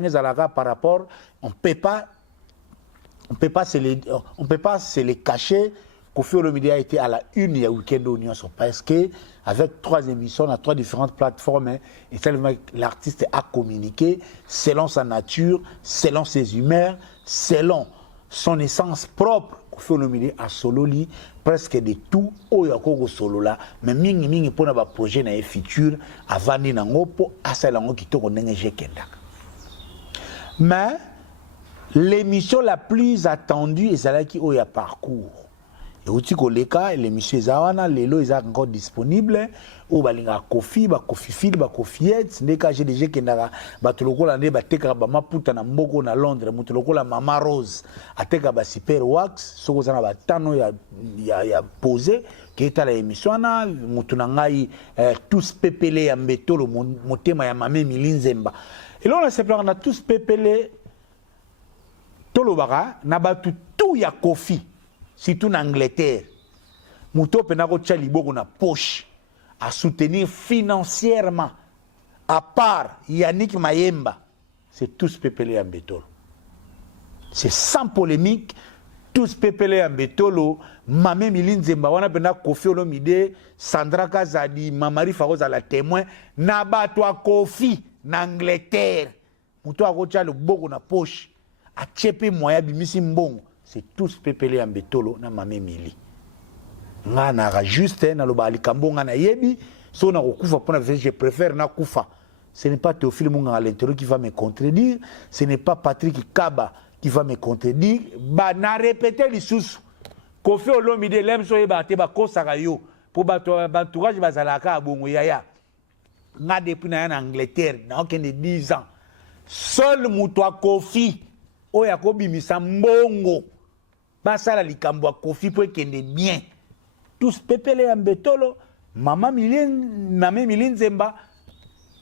par rapport, on ne peut pas se les cacher. Kofi Olomide a été à la une, il y a week-end d'Union, parce que avec 3 émissions, on a 3 différentes plateformes, hein, et ça, l'artiste a communiqué selon sa nature, selon ses humeurs, selon son essence propre. Kofi Olomide a sololi presque de tout oyo akoko solo là mais mingi pona ba projet na futur avant ni nango po asala ngo kitoko ndenge jekenda. Mais l'émission la plus attendue est celle qui oya parcours. Et outi koleka l'émission zawana lelo est encore disponible ou balinga Kofi ba Kofi Fil ba Kofiette ndeka j'ai déjà kendaka batolokola nde bateka ba maputa na mboko na Londres mutolokola Mama Rose ateka ba super wax soko zana batano ya posé qui est à la émission na mutuna ngai tous pepele ya mbetolo motema ya Mame Milinzemba et là on se plan na tous pepele tolobaka na batu tout ya Kofi surtout en Angleterre. Mouto penako tcha liboko na poche à soutenir financièrement à part Yannick Mayemba, c'est tous pepele en bétolo. C'est sans polémique, tous pepele en bétolo. Mame Milinzemba wana pena Kofi Olomide, Sandra Kazadi, Mamari Farouz à la témoin, nabatwa Kofi en Angleterre. Mouto ako tcha le boko na poche a tchepe moya bimisi mbongo. C'est tous pepele en bétolo na Mame Mili. Nga na juste na loba likambo nga na yebi so na kokufa pona je préfère na kufa. Ce n'est pas Théophile Munga à l'intérieur qui va me contredire, ce n'est pas Patrick Kaba qui va me contredire. Ba na répéter lisusu. Kofi Olomide lem so yeba te ba kosaka yo pour bato entourage bazalaka bongo yaya. Nga depuis na en Angleterre na aucun de 10 ans. Seul mutwa Kofi oya ko bimisa mbongo. Basala likambo Kofi pour kende bien. Tous pepele en bétolo, Mame Milinzemba,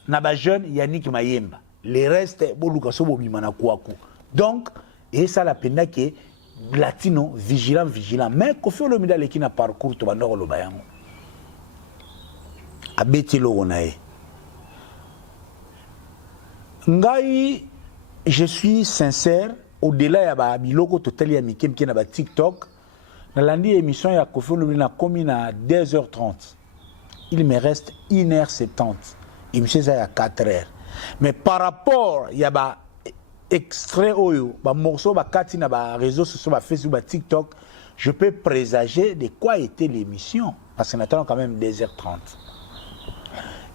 na ba jeune Yannick Mayemba. Les restes boluka so bobima na kwaku. Donc, et ça la pena que latino vigilant. Mais Kofi Olomide leki na parcours to bandoko lo bayango. Abeti lo onae. Ngai, je suis sincère. Au-delà ya ba biloko total ya mikem ki na ba TikTok na landi émission ya Kofi Olomide na komi na 2h30 il me reste 1h70 émission ça ya 4h mais par rapport ya ba extrait oyo ba morceau ba kati na ba réseaux sociaux ba Facebook ba TikTok je peux présager de quoi était l'émission parce qu'on attend quand même 2h30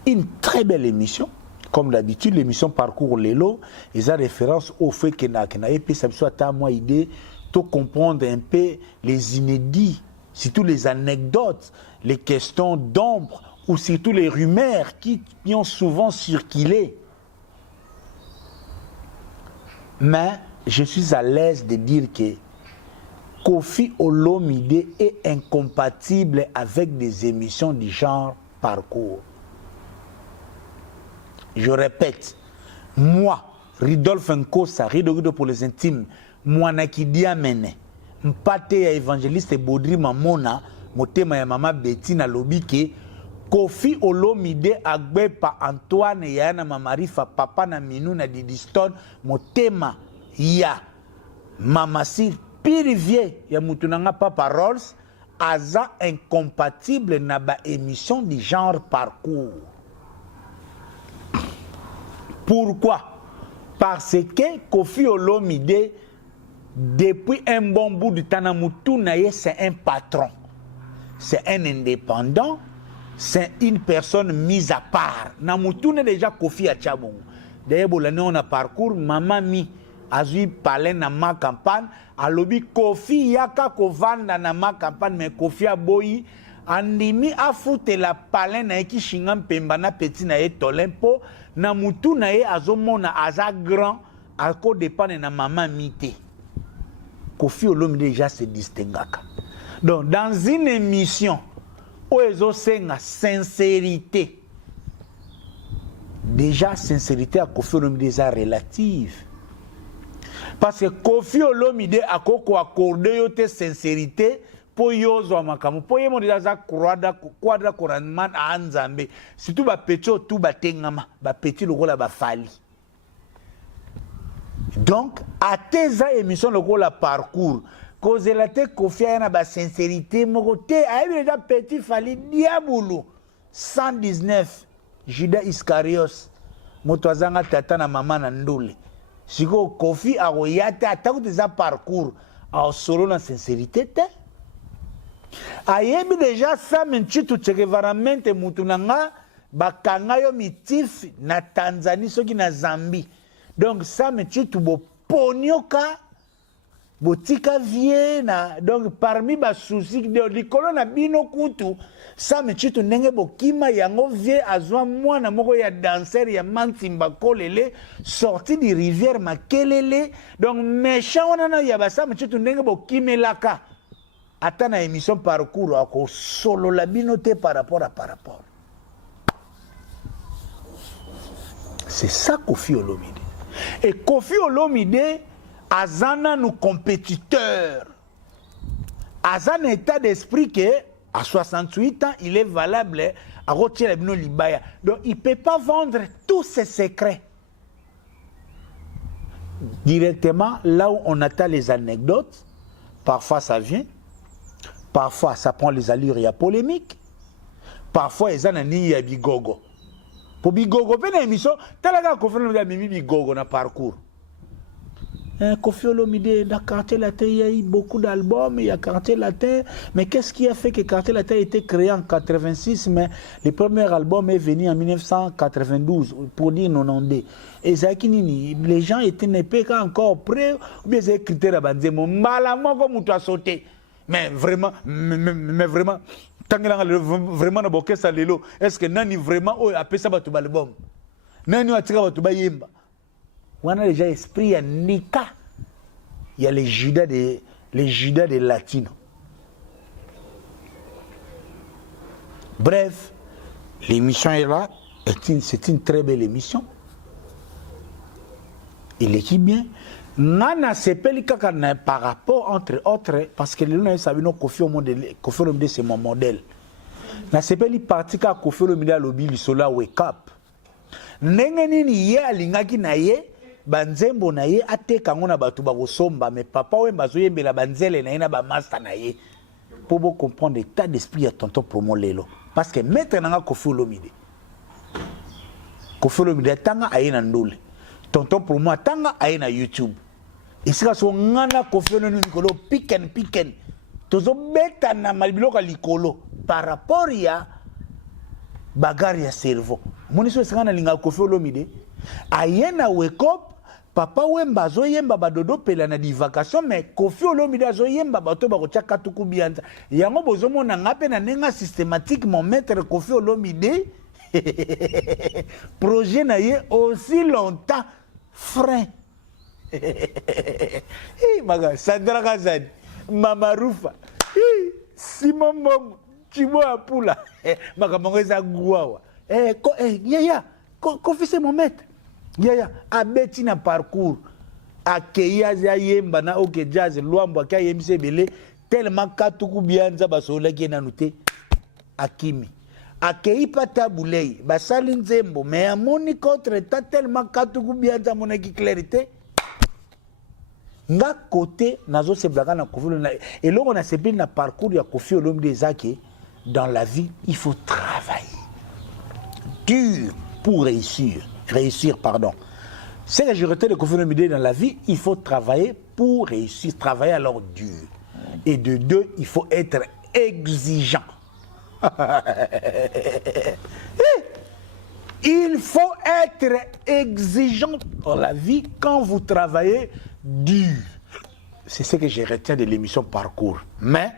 une très belle émission. Comme d'habitude, l'émission Parcours Lelo, ils ont référence au fait que na et puis ça me soit à moi idée de comprendre un peu les inédits surtout les anecdotes, les questions d'ombre ou surtout les rumeurs qui ont souvent circulé. Mais je suis à l'aise de dire que Koffi Olomide est incompatible avec des émissions du genre Parcours. Je répète, moi, Ridolphe Nkosa, Rido pour les intimes, moi Nakidi Amene, Mpate ya évangéliste Baudry Mamona, motema ya mama Bettina Lobike, Koffi Olomide agbe pa Antoine Yana Mamarifa papa na Minou na Didiston, motema ya mama Sir Pirivier ya mutunanga papa Rolls, aza incompatible na ba émission du genre Parcours. Pourquoi? Parce que Koffi Olomide, depuis un bon bout de temps, c'est un patron. C'est un indépendant. C'est une personne mise à part. Namutoune déjà Koffi à Tchabon. D'ailleurs, on a parcours, maman mi, a eu parlé dans ma campagne, a lobby Koffi yaka kovanda dans ma campagne, mais Koffi a boyi. Andimi a fouté la palin na eki shingam pemba na petit na ye tolempo na mutu na ye azomona aza grand ako dépend na maman mité. Koffi Olomide déjà se distingaka. Donc dans une émission où ils ont senga sincérité. Déjà sincérité à Koffi Olomide déjà relative. Parce que Koffi Olomide a koko accordé yote sincérité. Po yozo makamu po yemo déjà quadra coranman a Nzambe surtout ba pecho tout ba tengama ba petit lokola ba fali. Donc à tes émissions lokola Parcours cause la te Koffi na ba sincérité moko te a déjà petit fali diabulu 119 Judas Iscarios moto azanga tata na mama na ndule siko Koffi a royate ataku des Parcours a solo na sincérité te. Ayebi déjà ça menchitu chekevaramente mutunanga bakanga yo mitif na Tanzanie soki na Zambie. Donc ça menchitu bo ponyoka botika vie na donc parmi ba souci de likolo na bino kutu ça menchitu ndenge bokima yango vie azwa mwana moko ya danser ya Mantimba Kolele sorti di rivière Makelele donc méchant wana ya ba ça menchitu ndenge bokimelaka. Attends la émission Parcours à solo la binoté par rapport. C'est ça Koffi Olomide. Et Koffi Olomide azana nos compétiteurs. Azana état d'esprit que à 68 ans il est valable à retirer la libaya. Donc il peut pas vendre tous ses secrets. Directement là où on attend les anecdotes, parfois ça vient. Parfois, ça prend les allures, il y a polémique. Parfois, ils ont un nid à Bigogo. Pour Bigogo, il y a une émission, tel que Koffi Olomide a mis Bigogo dans le Parcours. Koffi Olomide, dans Quartier Latin, il y a eu beaucoup d'albums, il y a Quartier Latin. Mais qu'est-ce qui a fait que Quartier Latin a été créé en 86, mais le premier album est venu en 1992, pour dire 92. Et les gens étaient pas encore prêts, ou bien ils étaient à Banzemo. Malamon, comme tu as sauté. Mais vraiment, vraiment, est-ce que Nani vraiment a fait ça pour l'album? Nani a tiré pour Yemba? On a déjà esprit à Nika. Il y a les Judas des Latinos. Bref, l'émission est là. C'est une très belle émission. Il équipe bien. Nana sepeli kaka par rapport entre autres parce que nous savons Koffi Olomide c'est mon modèle. Na sepeli parti ka Koffi Olomide lobi lisola wake up. Ndenge nini ye alingaki na ye banzembo na ye ateka ngona batu ba kosomba mais papa we bazoyembela banzele na ye na ba master na ye. Pour vous comprendre l'état d'esprit à tonton promo lelo parce que maintenant Koffi Olomide tanga aye na ndole. Tonton pour moi tanga aye na YouTube. Et c'est que ngana Koffi Olomide likolo piken tozo beta na malbiloko likolo par rapport ya bagarre ya cerveau. Moniso sanga na linga Koffi Olomide aye na wake up Papa Wemba azoyemba badodo pela na di vacation mais Koffi Olomide azoyemba bato bakotia Katuku Bianza. Yango bozomona ngape na nenga systématique mon maître Koffi Olomide projet na ye aussi longtemps frein. Maga Sandra Kazadi, Mama Rufa, Simon Mom, Chibo Apula, Maga Mongeza Gouawa. Yaya, Koffi c'est mon maître. Yaya, abeti na parcours. Akeya za yemba na oke jazz luambo akia yemse bele tellement Katuku Bianza basola ki na nute akimi. Akei pata boulei basali nzembo mais amoni contre ta tellement Katuku Bianza monaki clarité. Nga côté nazo seblaka na Koffi Olomide et là on a sepli na parcours ya Koffi Olomide zaki dans la vie il faut travailler dur pour réussir pardon. C'est que je retiens de Koffi Olomide dans la vie, il faut travailler pour réussir, travailler alors dur. Et de deux, il faut être exigeant. Il faut être exigeant dans la vie quand vous travaillez dur. C'est ce que je retiens de l'émission Parcours. Mais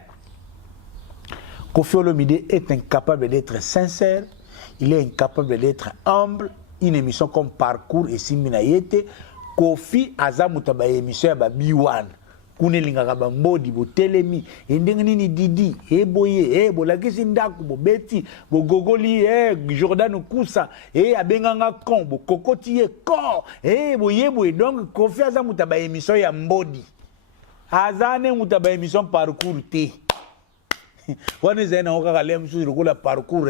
Koffi Olomide est incapable d'être sincère, il est incapable d'être humble. Une émission comme Parcours et Siminayete, Koffi azamuta ba émission ya ba B1. Kunelinga ba mbodi bo telemi, ndenge nini Didi, boye, bolakisi ndaku bo beti, bo gogoli Jordan Kusa, abenganga kon bo kokoti ko, boye donc Koffi azamuta ba émission ya mbodi. Azane muta ba émission Parcours te. Wana zena okaka lem sur le parcours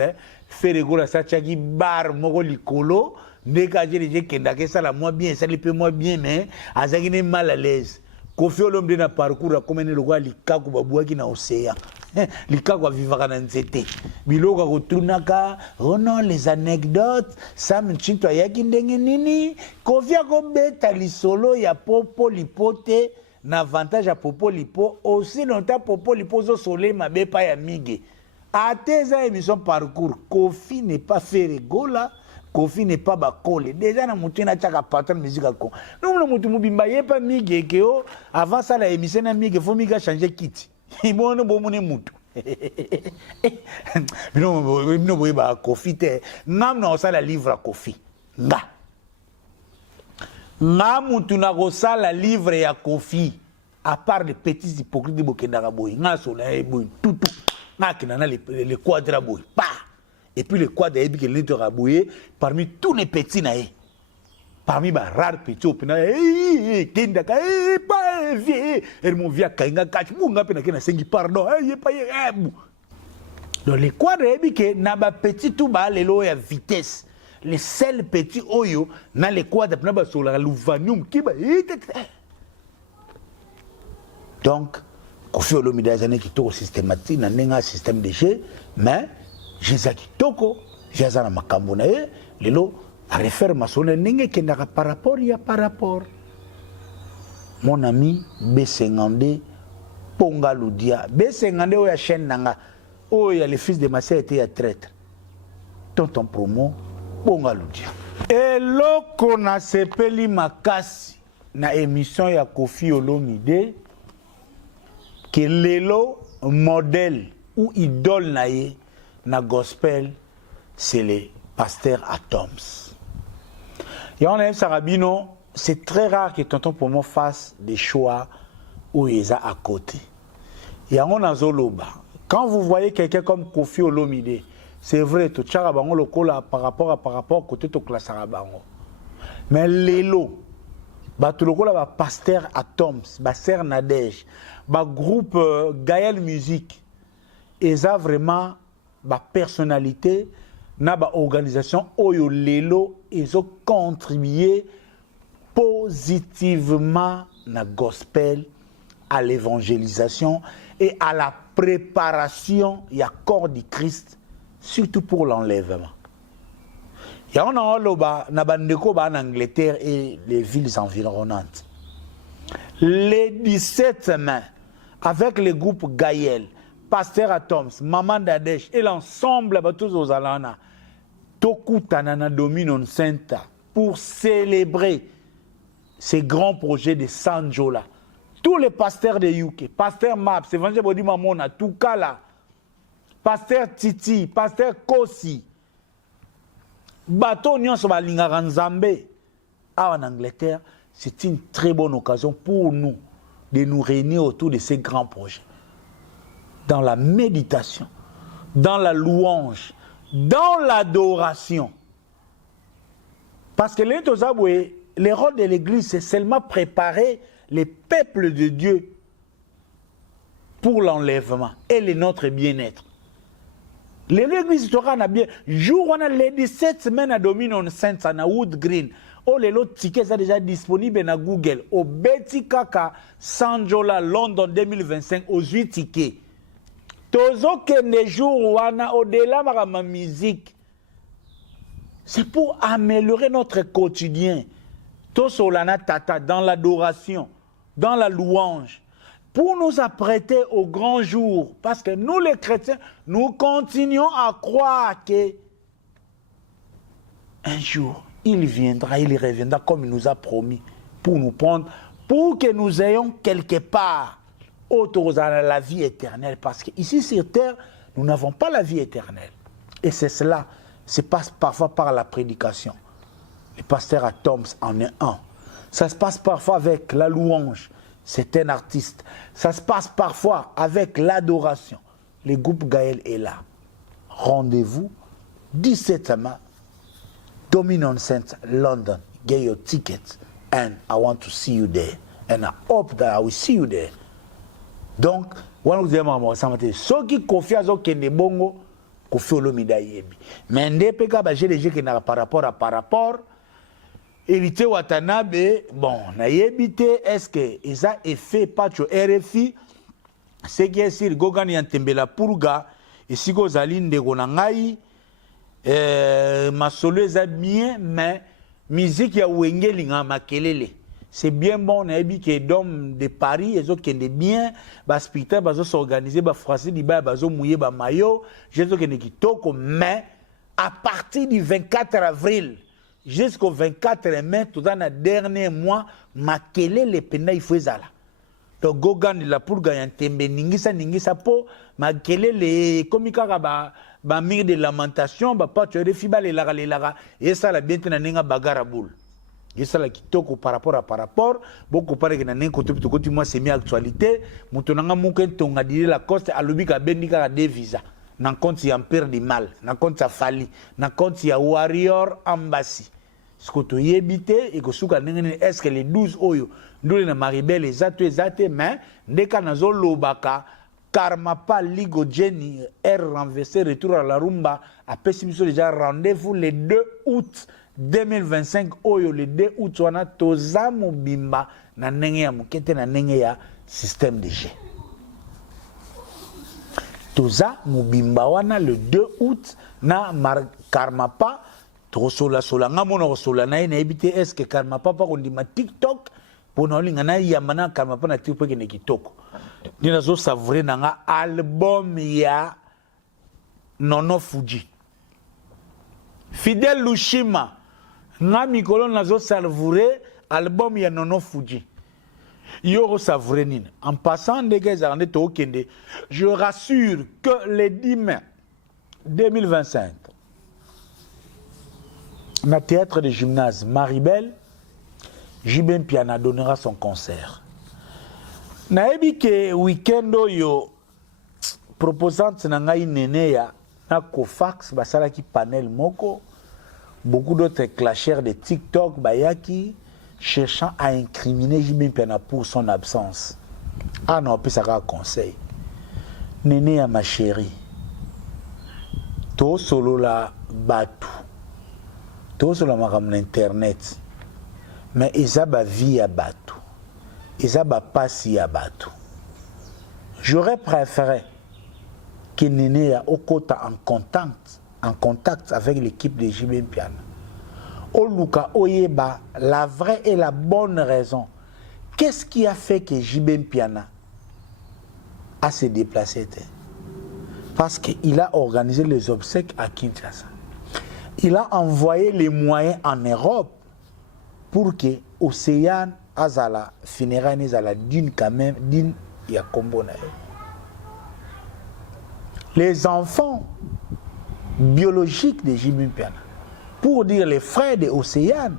feregola sachaki bar moko likolo ndeka je kenda ke sala moi bien ça lipe moi bien mais azaki ne mal à l'aise Koffi Olomide na parcours akomene lokwa likaku babuaki na océan likaku vivaka na nzete biloko kotunaka oh non les anecdotes Sam Nchito yaki ndenge nini Koffi akobeta lisolo ya popo lipote na avantage à Popo Lipo aussi longtemps Popo Lipo zo soleil mabe pa ya mige à tes émissions Parcours Koffi n'est pas fait rigola Koffi n'est pas bakole déjà na mutu na chaka patron musique ko non mutu mubimba yepa mige keo avant ça la émission na mige faut miga changer kit ibono bomone mutu non boy ba Koffi te ngam na ça la livre Koffi nga Namutu na kosala livre ya Koffi à part les petits hypocrites de Bokendara boy nga sola boy tout nga kinana les quadra boy pa et puis les quadra et que les boy parmi tous les petits na parmi ba rares petits opina kenda ka pa vie elle mon via kainga catch munga pena kena sengi pardon pa donc les quadra et que na ba petit tout ba lelo ya vitesse les seuls petits oyo na les quadres na ba sola l'uvanium qui ba donc Koffi Olomide azane kitoko systématique na nenga système de jeu mais jeza kitoko jeza na makambo na ye lelo a refaire masone nenge kendaka par rapport mon ami B52 Ponga Ludia B52 oya chaîne nanga oya le fils de Massa était à traître tonton promo Ponga Ludia eloko na sepeli makasi na émission ya Koffi Olomide que lelo modèle ou idole na ye na gospel c'est le pasteur Atoms. Et on a Sarabino, c'est très rare que tonton Pomo fasse des choix où il est à côté. Et on a Zoloba. Quand vous voyez quelqu'un comme Koffi Olomide, c'est vrai, tout charabango le cola par rapport côté to classe Sarabango. Mais lelo tout le cola pasteur Atoms, Sœur Nadège, groupe Gaël Musique, et ça vraiment personnalité, na organisation Oyo Lelo, ils ont contribué positivement na gospel, à l'évangélisation et à la préparation du corps du Christ, surtout pour l'enlèvement. Il y a en Angleterre et les villes environnantes. Les 17 mains, avec le groupe Gaël, Pasteur Atoms, Maman Dadesh et l'ensemble de tous aux Alana, Tokutanana Dominon Senta, pour célébrer ces grands projets de Sanjola. Tous les pasteurs de UK, pasteur Maps, évangile Bodi Mamona, Toukala, pasteur Titi, pasteur Kosi, bateau Nyon Soba Lingaranzambe, en Angleterre, c'est une très bonne occasion pour nous de nous réunir autour de ces grands projets. Dans la méditation, dans la louange, dans l'adoration. Parce que le rôle de l'Église, c'est seulement préparer les peuples de Dieu pour l'enlèvement et notre bien-être. L'Église sera bien. Jour où on a les 17 semaines à Dominion Saints à Wood Green, oh, les autres tickets sont déjà disponibles dans Google. Au Betty Kaka Sanjola London 2025, aux 8 tickets. Tous les jours où on a au-delà de ma musique, c'est pour améliorer notre quotidien. Tous tata dans l'adoration, dans la louange, pour nous apprêter au grand jour. Parce que nous, les chrétiens, nous continuons à croire que un jour, il viendra, il reviendra comme il nous a promis pour nous prendre, pour que nous ayons quelque part autour de la vie éternelle. Parce qu'ici sur terre, nous n'avons pas la vie éternelle. Et c'est cela, ça passe parfois par la prédication. Le pasteur Atoms en est un. Ça se passe parfois avec la louange, c'est un artiste. Ça se passe parfois avec l'adoration. Le groupe Gaël est là. Rendez-vous 17 mars, Dominion Saints, London. Get your tickets and I want to see you there. And I hope that I will see you there. Donc, ceux qui confient à Kende Bongo, confient au Midayebi. Mais NDPK, j'ai des gens qui n'ont par rapport. Hérité Watanabe, bon, naïebité, est-ce que ça est fait par le RFI? C'est qui est sur Gogan Yantembela Purga, et si vous allez de Gonangaï, ma solo est bien, mais musique ya Wengelinga Makelele. C'est bien bon, naïbi qui est d'homme de Paris, et autres qui est bien, bas spectacle, bas s'organiser, bas français, bas mouiller, bas maillot, j'ai autres qui est kitoko, mais à partir du 24 avril, jusqu'au 24 mai, tout dans le dernier mois, Makele les pena il faut ça là. Donc Gogan la pour gagner tembe ningisa po Makele les komika ba mire de lamentation ba pas tu refiba les lara et ça la bien tena ninga bagara boule. Et ça la kitoko par rapport beaucoup paré que na ninga côté moi c'est mi actualité mutonanga muken tonga dire la coste alubika bendika de visa. Nan compte ya Empire du Mal, nan compte ya Fali, nan compte ya Warrior Embassy. Ce que tu y habité et que souka n'engene est-ce que les 12 oyo ndole na Maribel ezate mais ndeka nazo lobaka karma pas ligo Jenny est renversé retour à la rumba a pessimiso déjà rendez-vous le 2 août 2025 oyo le 2 août wana toza mobimba na ndenge ya mukete na ndenge ya système de G. Toza mobimba wana le 2 août na karma pas Tosola nga mona kosola na ina ebité est-ce que karma papa ko ndima TikTok pona olinga na yamana karma papa na TikTok ke ne kitoko ndina zo savourer na nga album ya Nono Fuji Fidel Lushima nga mikolo na zo savourer album ya Nono Fuji yo savourer nina en passant de gars en to kende je rassure que le 10 mai 2025 na théâtre de gymnase Maribel, Jibem Piana donnera son concert. Naebi ke week-end yo proposante na ngai nene ya na Kofax basala ki panel moko, beaucoup d'autres clashers de TikTok bayaki cherchant à incriminer Jibem Piana pour son absence. Ah non, puis ça va conseil. Nene ya ma chérie. To solo la batu. Tout sur l'internet, mais ils ont ba vie à bateau, ils ont ba passi à bateau. J'aurais préféré que Néné au côté en contact avec l'équipe de Jibem Piana. Au Luka Oyeba, la vraie et la bonne raison. Qu'est-ce qui a fait que Jibem Piana a se déplacé? Parce qu'il a organisé les obsèques à Kinshasa. Il a envoyé les moyens en Europe pour que Océane azala funérailles azala d'une quand même d'une ya kombo na ye. Les enfants biologiques de J.B. Mpiana, pour dire les frères de Océane,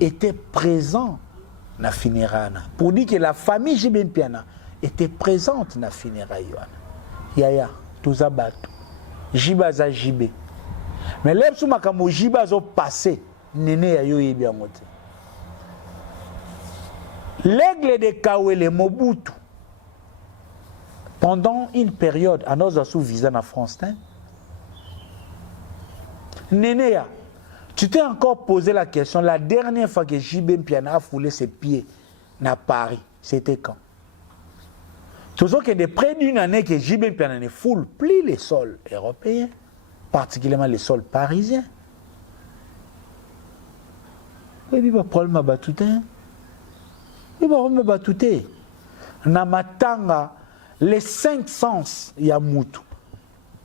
étaient présents dans la funérailles. Pour dire que la famille J.B. Mpiana était présente dans la funérailles. Yaya, tout ça bateau. Jiba za J.B. Mais là, si je suis passé, Néné a eu bien monté. L'aigle de Kawele Mobutu, pendant une période, à nos sous visa en France, Néné, tu t'es encore posé la question, la dernière fois que J.B. Mpiana a foulé ses pieds à Paris, c'était quand? Toujours que de près d'une année que J.B. Mpiana ne foule plus les sols européens, particulièrement les sols parisiens. Oui, il y a un problème à batouter. Il y a un problème à batouter. Namatanga, les 5 sens, il y a Moutou.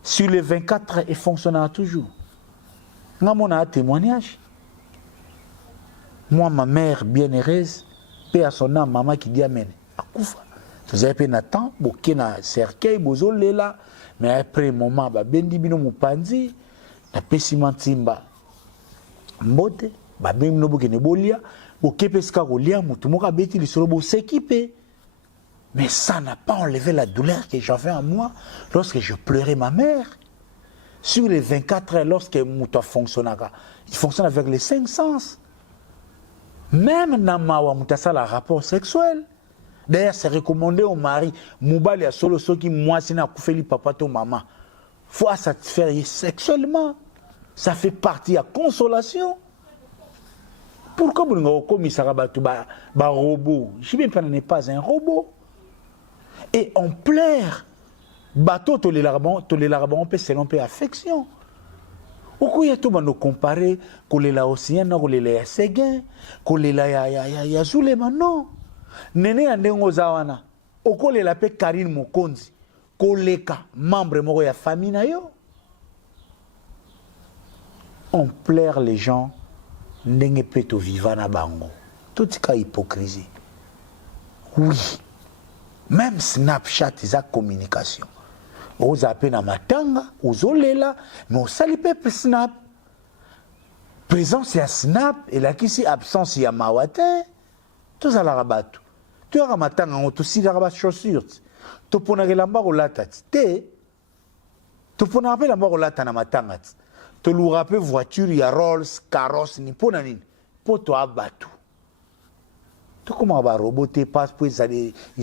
Sur les 24, il fonctionne toujours. Nous avons un témoignage. Moi, ma mère bien heureuse, paix à son âme, maman qui dit Amen. Akoufa. Vous avez pris Nathan, vous avez cercueil, vous avez là. Mais après un moment, bendi bino mupanzi, na pesi mantimba mbote, bendi bino bokene bolia, bokepeska kolia mutu moka beti lisolo bo s'équiper. Mais ça n'a pas enlevé la douleur que j'avais en moi lorsque je pleurais ma mère. Sur les 24 heures, lorsque mutu fonctionnera, il fonctionne avec les 5 sens. Même namawa mutasa la rapport sexuel. D'ailleurs, c'est recommandé au mari, Moubali a solo ceux qui moi c'est n'a koufeli papa ton maman. Faut satisfaire sexuellement. Ça fait partie à consolation. Pourquoi vous n'avez pas commis ça ba robot? J.B. Mpiana n'est pas un robot. Et on pleure. Bateau to les larabons on peut selon peu affection. Pourquoi y a tout nous comparer que les la océan, que les la séguin, que les la ya zulema non. Nene andengo zawana okole la pe Karine Mokonzi koleka membre moko ya famille na yo. On plaire les gens ndenge peto vivana bango. Tout cas hypocrisie. Oui. Même Snapchat is a communication. Aux appels na matanga, aux olela, mais au sali pe snap. Présence ya snap et la kisi absence ya mawate. Tout ça la rabatou. Tu as matanga on aussi la rabat chaussures. Tu pona la mba rolata te. Tu pona rappel la mba rolata na matanga. Tu lu rappel voiture ya Rolls, carrosse ni pona nini. Po to abatu. Tu comment ba roboter passe pour il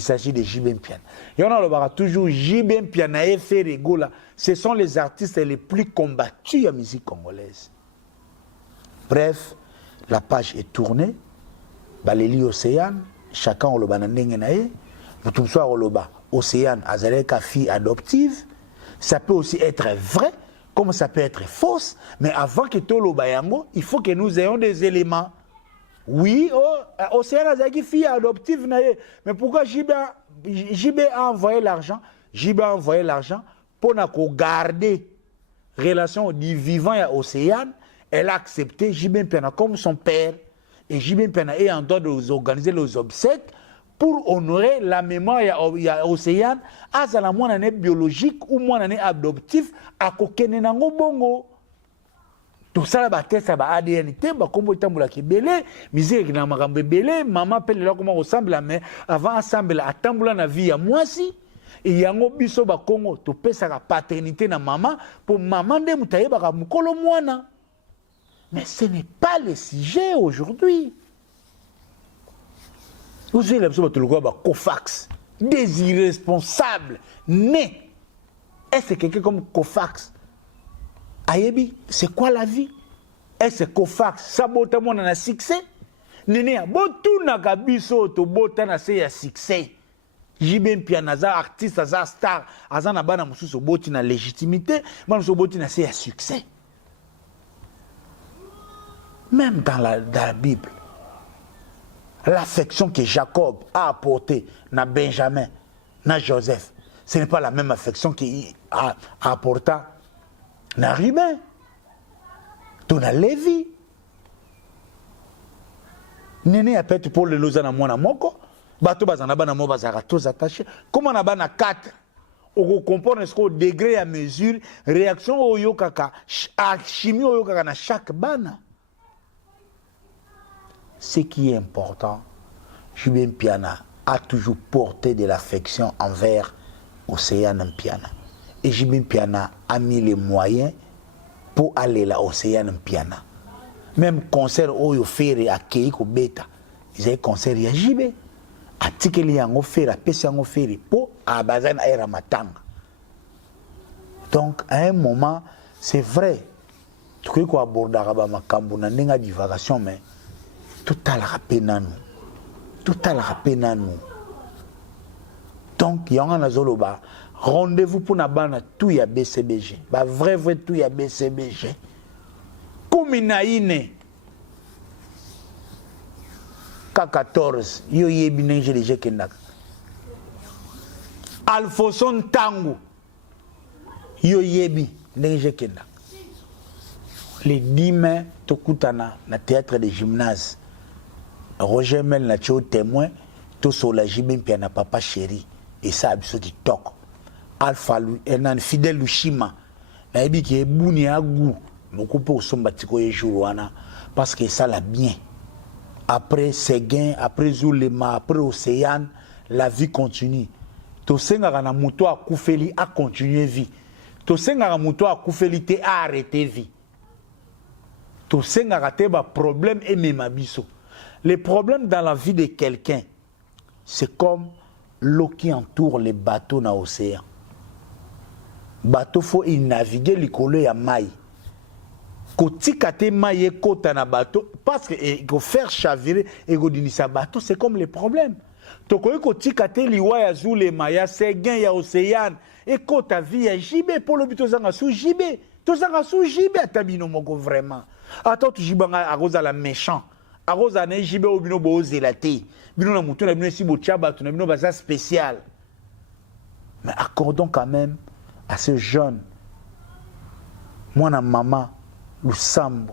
s'agit de J.B. Mpiana. Et on a le toujours J.B. Mpiana et Ferrego là, ce sont les artistes les plus combattus à musique congolaise. Bref, la page est tournée. Baleli Océane, chacun au loba nandenge nae, mutum soit au loba Océane azaleka fille adoptive, ça peut aussi être vrai comme ça peut être fausse, mais avant que to loba yango, il faut que nous ayons des éléments. Oui, Océane azaleki fille adoptive nae, mais pourquoi JB a envoyé l'argent? JB a envoyé l'argent pour garder relation du vivant à Océane, elle a accepté JB Mpiana comme son père. Et J.B. Mpiana est en droit d'organiser les obsèques pour honorer la mémoire de l'Océane à la moine biologique ou moine adoptif à kokene nango bongo. Tout ça, ça va ADN, comme vous avez dit, belé, misère qui n'a pas belé, maman appelle là comment ressemble mais avant ensemble à tamboula na vie à moi si. Et yango biso ba Congo, to pesa la paternité na maman pour maman de mutaye ba mukolo mwana. Mais ce n'est pas le sujet aujourd'hui. Vous avez l'impression que le Cofax, des irresponsables, nés. Est-ce que quelqu'un comme Cofax, Ayebi, c'est quoi la vie? Est-ce que Cofax, ça bota mon a succès? Néné, botou na gabiso to bota na se ya succès. J.B. Mpiana, artiste, star, azana bana mususu boti na légitimité, mususu boti na se ya succès. Même dans la Bible, l'affection que Jacob a apportée à Benjamin, à Joseph, ce n'est pas la même affection qu'il a apportée à Ruben, à Lévi. Nene a peut-être pour le loza na mwana moko, bato bazana bana mo bazara tous attachés. Comment na bana 4 on comprend ce qu'au degré à mesure réaction au yokaka chimie au yokaka na chaque bana. Ce qui est important, Jibé Mpiana a toujours porté de l'affection envers Océane Mpiana. Et Jibé Mpiana a mis les moyens pour aller là Océane Mpiana. Même concert Oyo Ferre à Keiko Beta, ils avaient concert ya Jibé. A tikeli yango Ferre, a pesi yango Ferre pour à Bazan Aera Matanga. Donc à un moment, c'est vrai, tu peux quoi aborder Makambo na nenga divagation, mais tout à la rapena nous. Tout à la rapena nous. Donc, il y a un azoloba. Rendez-vous pour Nabana, tout y a BCBG. Bah, vrai, tout y a BCBG. Comme inaïne. K14. Yo yebi nenge les jekendak. Alphoson Tango. Yo yebi nenge jekendak. Les 10 mai, Tokutana, na théâtre de gymnase. Roger Mel na tio témoin to sola Jibé Mpiana papa chéri et ça abiso qui tok Alpha lui enan fidèle Lushima na yebi ki ebuni agu moko po somba tiko ye jour wana parce que ça l'a bien après Séguin après Zulema après Océane la vie continue to senga na muto akufeli a continuer vie to senga muto akufeli te a arrêter vie to senga te ba problème et même biso. Les problèmes dans la vie de quelqu'un, c'est comme l'eau qui entoure les bateaux dans l'océan. Bateau faut y naviguer likolo ya mai. Koti kate mai et kota na bateau parce que il faut faire chavirer et godinisa bateau, c'est comme les problèmes. Toko koti kate liwa ya zule maya Séguin ya océan et kota vie ya Jibé pour le bito zanga sous Jibé. To zanga sous Jibé atabino moko vraiment. Attends tu jibanga à cause la méchant. A Rosa ne Jibé au bino bo zélate. Bino na mouton na bino si bo tchaba tu na bino baza spécial. Mais accordons quand même à ce jeune moi na maman Lusambo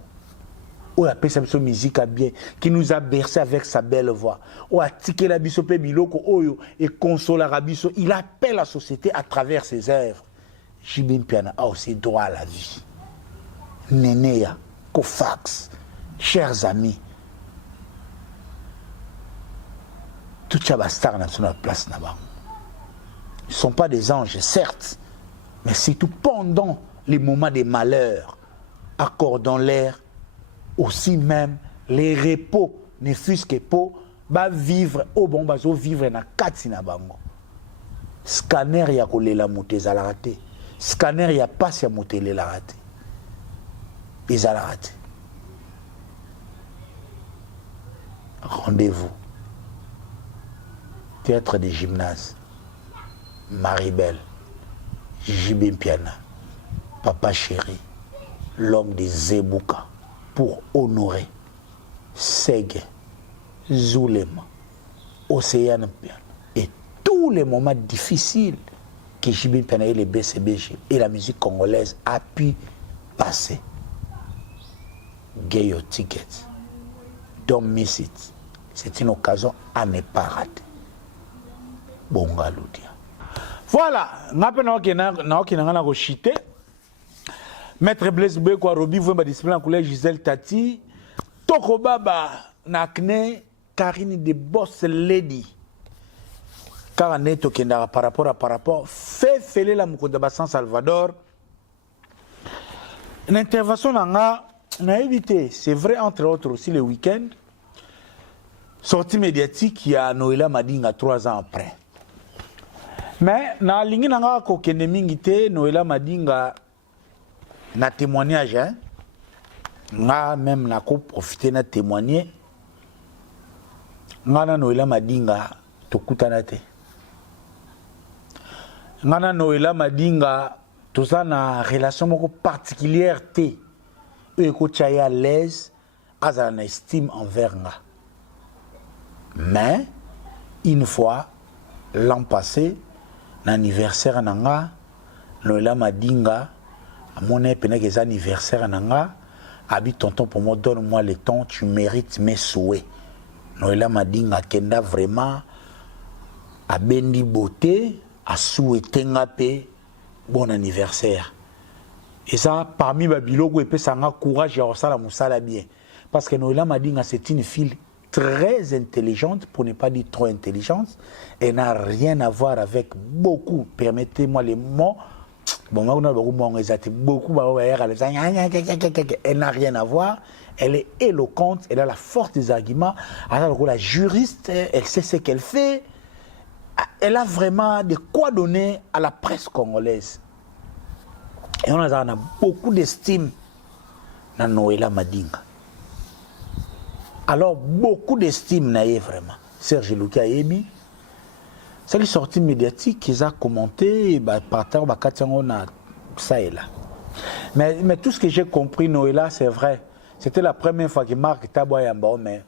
ou la pesa biso musique à bien qui nous a bercé avec sa belle voix. Ou a tiké la biso pe biloko oyo et console la biso, il appelle la société à travers ses œuvres. Jibé Mpiana a aussi droit à la vie. Nénéa, Kofax, chers amis, tout les stars sur la place là-bas. Ils ne sont pas des anges, certes, mais surtout pendant les moments de malheur, accordons-leur aussi même les repos, ne fût-ce que pour vivre au bon bazo, vivre dans 4 na bango. Scanner ya kolela moté za la raté. Scanner ya passe ya moté la raté. Ils a la raté. Rendez-vous. Théâtre des gymnases, Maribel, Jibé Mpiana, Papa Chéri, l'homme des Zebouka, pour honorer Séguin, Zulema, Océane Mpiana, et tous les moments difficiles que Jibé Mpiana et les BCBG et la musique congolaise a pu passer. Get your ticket. Don't miss it. C'est une occasion à ne pas rater. Bonga Loudia. Voilà, n'a chité. Maître Blaise Beko Robi vous ma discipline en collège Gisèle Tati. Toko Baba Nakne Karine de Boss Lady. Car on est au Kenda par rapport. Fait fêler la Moukoudaba San Salvador. Une intervention n'a évité, c'est vrai entre autres aussi le week-end. Sortie médiatique, il y a Noëlla Madinga 3 ans après. Mais na lingi nanga ko kende mingi te Noëlla Madinga na témoignage hein nga même na ko profiter na témoigner nga na Noëlla Madinga tokutana te nga na Noëlla Madinga toza na relation moko particulière te e ko chaya à l'aise azala na estime envers nga mais une fois l'an passé l'anniversaire nanga Noëlla Madinga mon épée anniversaire nanga habite tonton pour moi donne-moi le temps tu mérites mes souhaits Noëlla Madinga kenda vraiment à bendi beauté, à souhaiter ngapé bon anniversaire. Et ça, parmi les bilogo, et ça a courage à ça la bien. Parce que Noëlla Madinga, c'est une fille très intelligente, pour ne pas dire trop intelligente. Elle n'a rien à voir avec beaucoup, permettez-moi les mots. Bon, on a beaucoup, elle n'a rien à voir. Elle est éloquente, elle a la force des arguments. Alors, la juriste, elle sait ce qu'elle fait. Elle a vraiment de quoi donner à la presse congolaise. Et on a beaucoup d'estime dans Noëlla Madinga. Alors, beaucoup d'estime naïe vraiment. Serge Luka Ebi, c'est les sorties médiatiques qu'ils ont commenté, par terre, on a ça et là. Mais tout ce que j'ai compris, Noëlla, c'est vrai. C'était la première fois que Marc Taboua Yamba, mais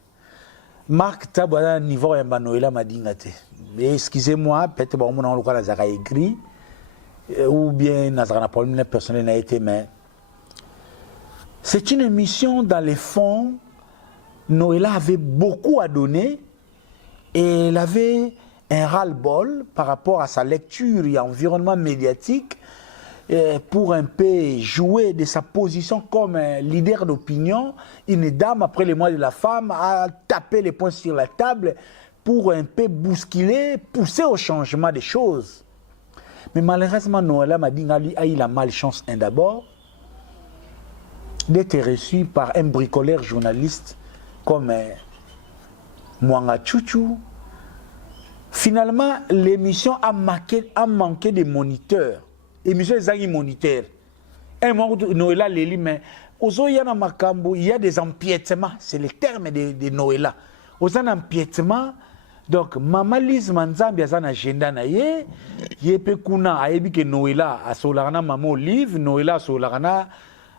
Marc Taboua niveau Yamba Noëlla Madinga. Excusez-moi, peut-être que mon nom a écrit, ou bien Nazarana Paul personnel n'a été, mais c'est une émission dans les fonds. Noëlla avait beaucoup à donner et elle avait un ras-le-bol par rapport à sa lecture et environnement médiatique pour un peu jouer de sa position comme un leader d'opinion. Une dame, après les mois de la femme, a tapé les poings sur la table pour un peu bousculer, pousser au changement des choses. Mais malheureusement, Noëlla Madinga a eu la malchance d'abord d'être reçu par un bricoleur journaliste comme Mwanga Chouchou. Finalement, l'émission a manqué de moniteurs. L'émission est un moniteur. Un moment où Noëlla Léli, mais il y a des empiètements. C'est le terme de Noëlla. Aux empiètements, donc, Maman Lise Manzambi a un agenda na ye, yepe kuna ayebi ke Noëlla a solarana Maman Olive, Noëlla a solarana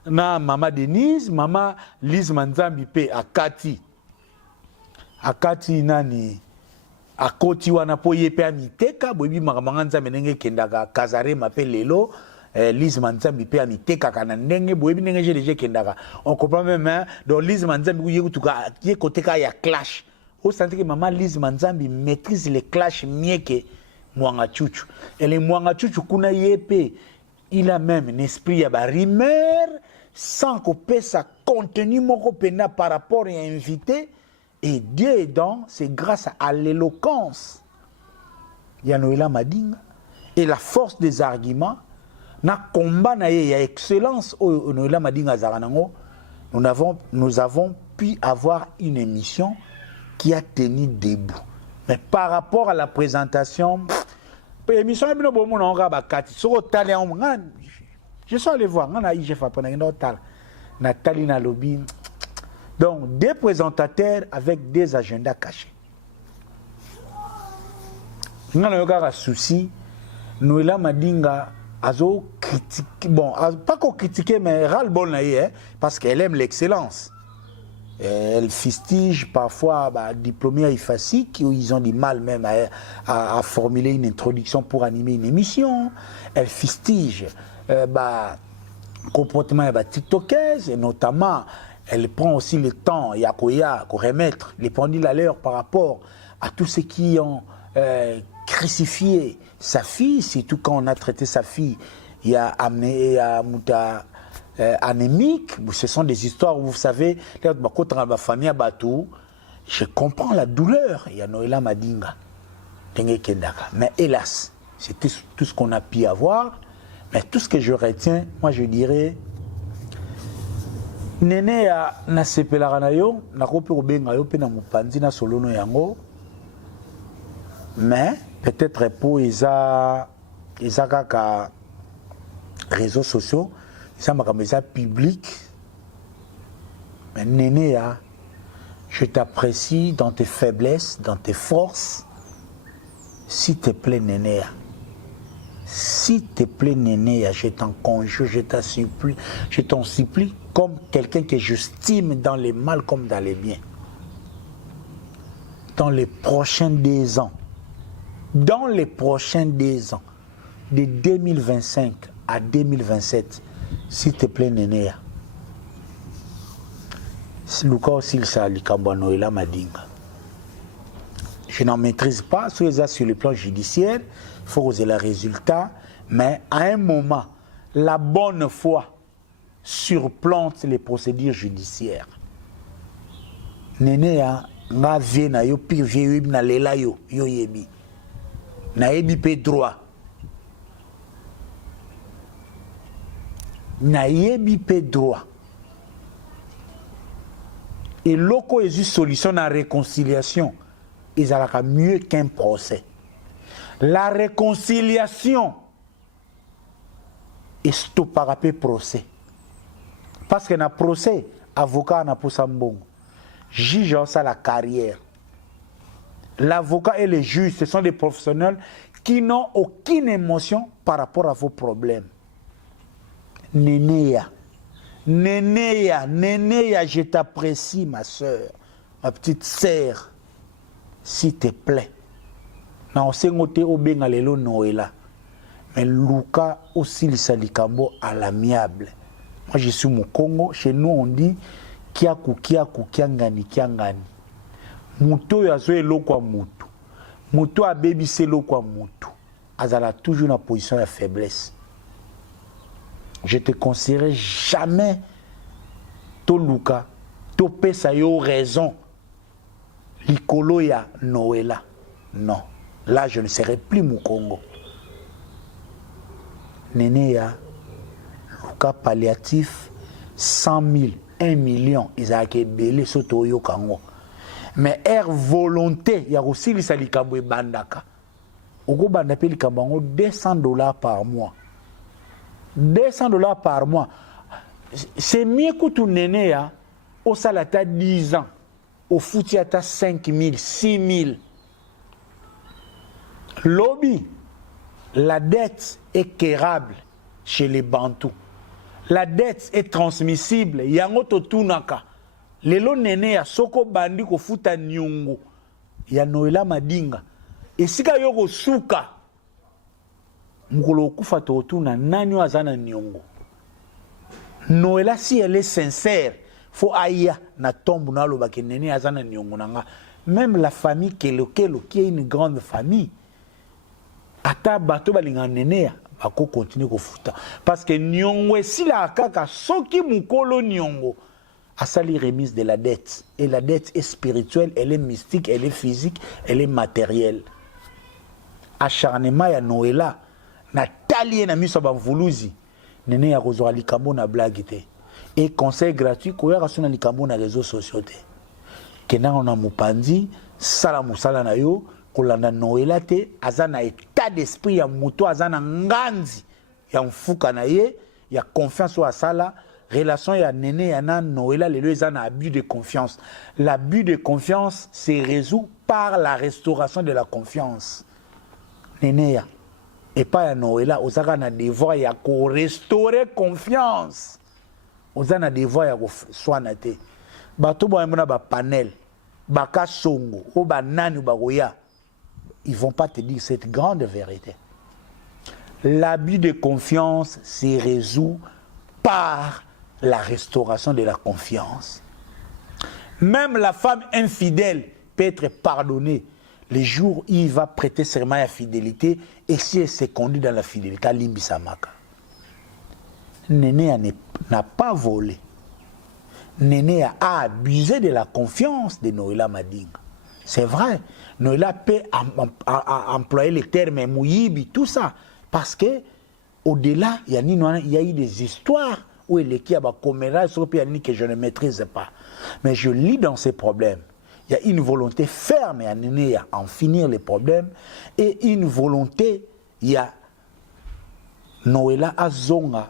na Maman Denise, Maman Lise Manzambi pe akati. Akati nani akoti wana po yepe amiteka, boyebi makamanga nzambe ndenge kendaka kazare mape lelo, Lise Manzambi pe amiteka kana ndenge boyebi ndenge je déjà kendaka. On comprend même hein, donc Lise Manzambi yekutuka yekoteka ya clash. Vous sentez que Maman Lise Manzambi maîtrise les clashs mieux que Mwanga Chouchou. Et les Mwanga Chouchou, kuna yepe, il a même un esprit à rumeur, sans qu'on puisse sa contenu moko pena par rapport à invité. Et Dieu donc, c'est grâce à l'éloquence. Il y a Noëlla Madinga. Et la force des arguments, na combat na ye, il y a excellence au Noëlla Madinga Zaranango. Nous avons pu avoir une émission qui a tenu debout. Mais par rapport à la présentation, l'émission est bien bonne, on a je suis allé voir, on a eu Nathalie Nalobi. Donc, des présentateurs avec des agendas cachés. On a un souci, Noëlla Madinga a critiqué, bon, pas qu'on critiquer, mais ras-le-bol, parce qu'elle aime l'excellence. Elle fustige parfois diplômés à IFASI qui ils ont du mal même à formuler une introduction pour animer une émission. Elle fustige comportement de TikTokers et notamment elle prend aussi le temps pour remettre les pendules à l'heure par rapport à tous ceux qui ont crucifié sa fille, surtout quand on a traité sa fille, il y a amené à Mouta anémique. Ce sont des histoires où vous savez, la famille à Batou, je comprends la douleur. Il y a Noëlla Madinga, mais hélas, c'était tout ce qu'on a pu avoir. Mais tout ce que je retiens, moi je dirais, Nene ya na sepelaka na yo, na kope obenga yo pe na mopanzi na solono yango. Mais peut-être pour isa kaka réseaux sociaux, ça m'a comme ça public. Mais Nénéa, je t'apprécie dans tes faiblesses, dans tes forces. S'il te plaît, Nénéa. S'il te plaît, Nénéa, je t'en conjure, je t'en supplie, comme quelqu'un que j'estime dans les mal comme dans les biens. Dans les prochains 2 ans, de 2025 à 2027, s'il te plaît, Nénéa, Luka aussi, ça Noëlla Madinga. Je n'en maîtrise pas, sur le plan judiciaire, il faut oser le résultat, mais à un moment, la bonne foi surplante les procédures judiciaires. Néné a nga vie na yo pire vie yo na lela yo yebi. Na yebi pe droit. Na yebi pe droit. Et loko est une solution à la réconciliation. Ils ont mieux qu'un procès. La réconciliation est stoppée par procès. Parce que dans le procès, avocat n'a pas sa bon. Juge a la carrière. L'avocat et les juges, ce sont des professionnels qui n'ont aucune émotion par rapport à vos problèmes. Nénéa, je t'apprécie, ma soeur, ma petite sœur. S'il te plaît. Na osengote obenga lelo Noëlla. Mais Luka aussi l'isalikambo à l'amiable. Moi je suis au Congo, chez nous on dit kiaku kiangani. Muto yazo eloko mutu. Muto a baby c'est loko mutu. Azala toujours dans position de faiblesse. Je te conseillerais jamais to Luka, to pesa yo raison. Likolo ya Noëlla. Non. Là, je ne serai plus mon Congo. Néné ya Luka palliatif 100 000, 1 million. Ils ont été belés sur Toyo Kango. Mais air volonté, il y a aussi les salikabo et bandaka. Ogo bandape likambango $200 par mois. $200 par mois. C'est mieux que tout néné ya au salata 10 ans. Au foot, il y a 5 000, 6 000. Lobby, la dette est quérable chez les Bantous. La dette est transmissible. Il y a un autre tunaka. Les lots néné à Soko Bandi ko futa nyungu. Il y a Noëlla Madinga. Et si ka yoko suka, mukolo kufa totuna nanyo azana nyungu. Noëlla, si elle est sincère, faut aïe na tombe na lo bakenene azana nyongo nanga. Même la famille Kelo qui est une grande famille, ata bato balinga nene bako continue ko futa parce que nyongo si la kaka soki mukolo nyongo asali remise de la dette, et la dette est spirituelle, elle est mystique, elle est physique, elle est matérielle. Acharnement ya Noëlla na talie na miso ba mvuluzi nene ya kozwa likambo na blague te. Et conseil gratuit, qu'on a sur les réseaux sociaux. Kena on a mupandi, sala musala na yo, kolanda Noëlla te, azana état d'esprit ya moto, azana nganzi, ya mfuka na ye, ya confiance ou sala, relation ya nene ya na Noëlla, les deux azana abus de confiance. L'abus de confiance se résout par la restauration de la confiance. Nene ya, et pas ya Noëlla, osaka na devoir ya ko restaurer confiance. Aux ana des voix ya soana te bato bo mona ba panel baka songo o ba nani ba goya, ils vont pas te dire cette grande vérité. L'abus de confiance se résout par la restauration de la confiance. Même la femme infidèle peut être pardonnée les jours où il va prêter serment à la fidélité, et si elle s'est conduite dans la fidélité à l'imbisamaka. Néné n'a pas volé. Néné a abusé de la confiance de Noëlla Madinga. C'est vrai. Noëlla peut employer le terme mouyibi, tout ça. Parce que au-delà, il y a eu des histoires où il y a que je ne maîtrise pas. Mais je lis dans ces problèmes. Il y a une volonté ferme à Néné à en finir les problèmes. Et une volonté, il y a Noëlla Azonga.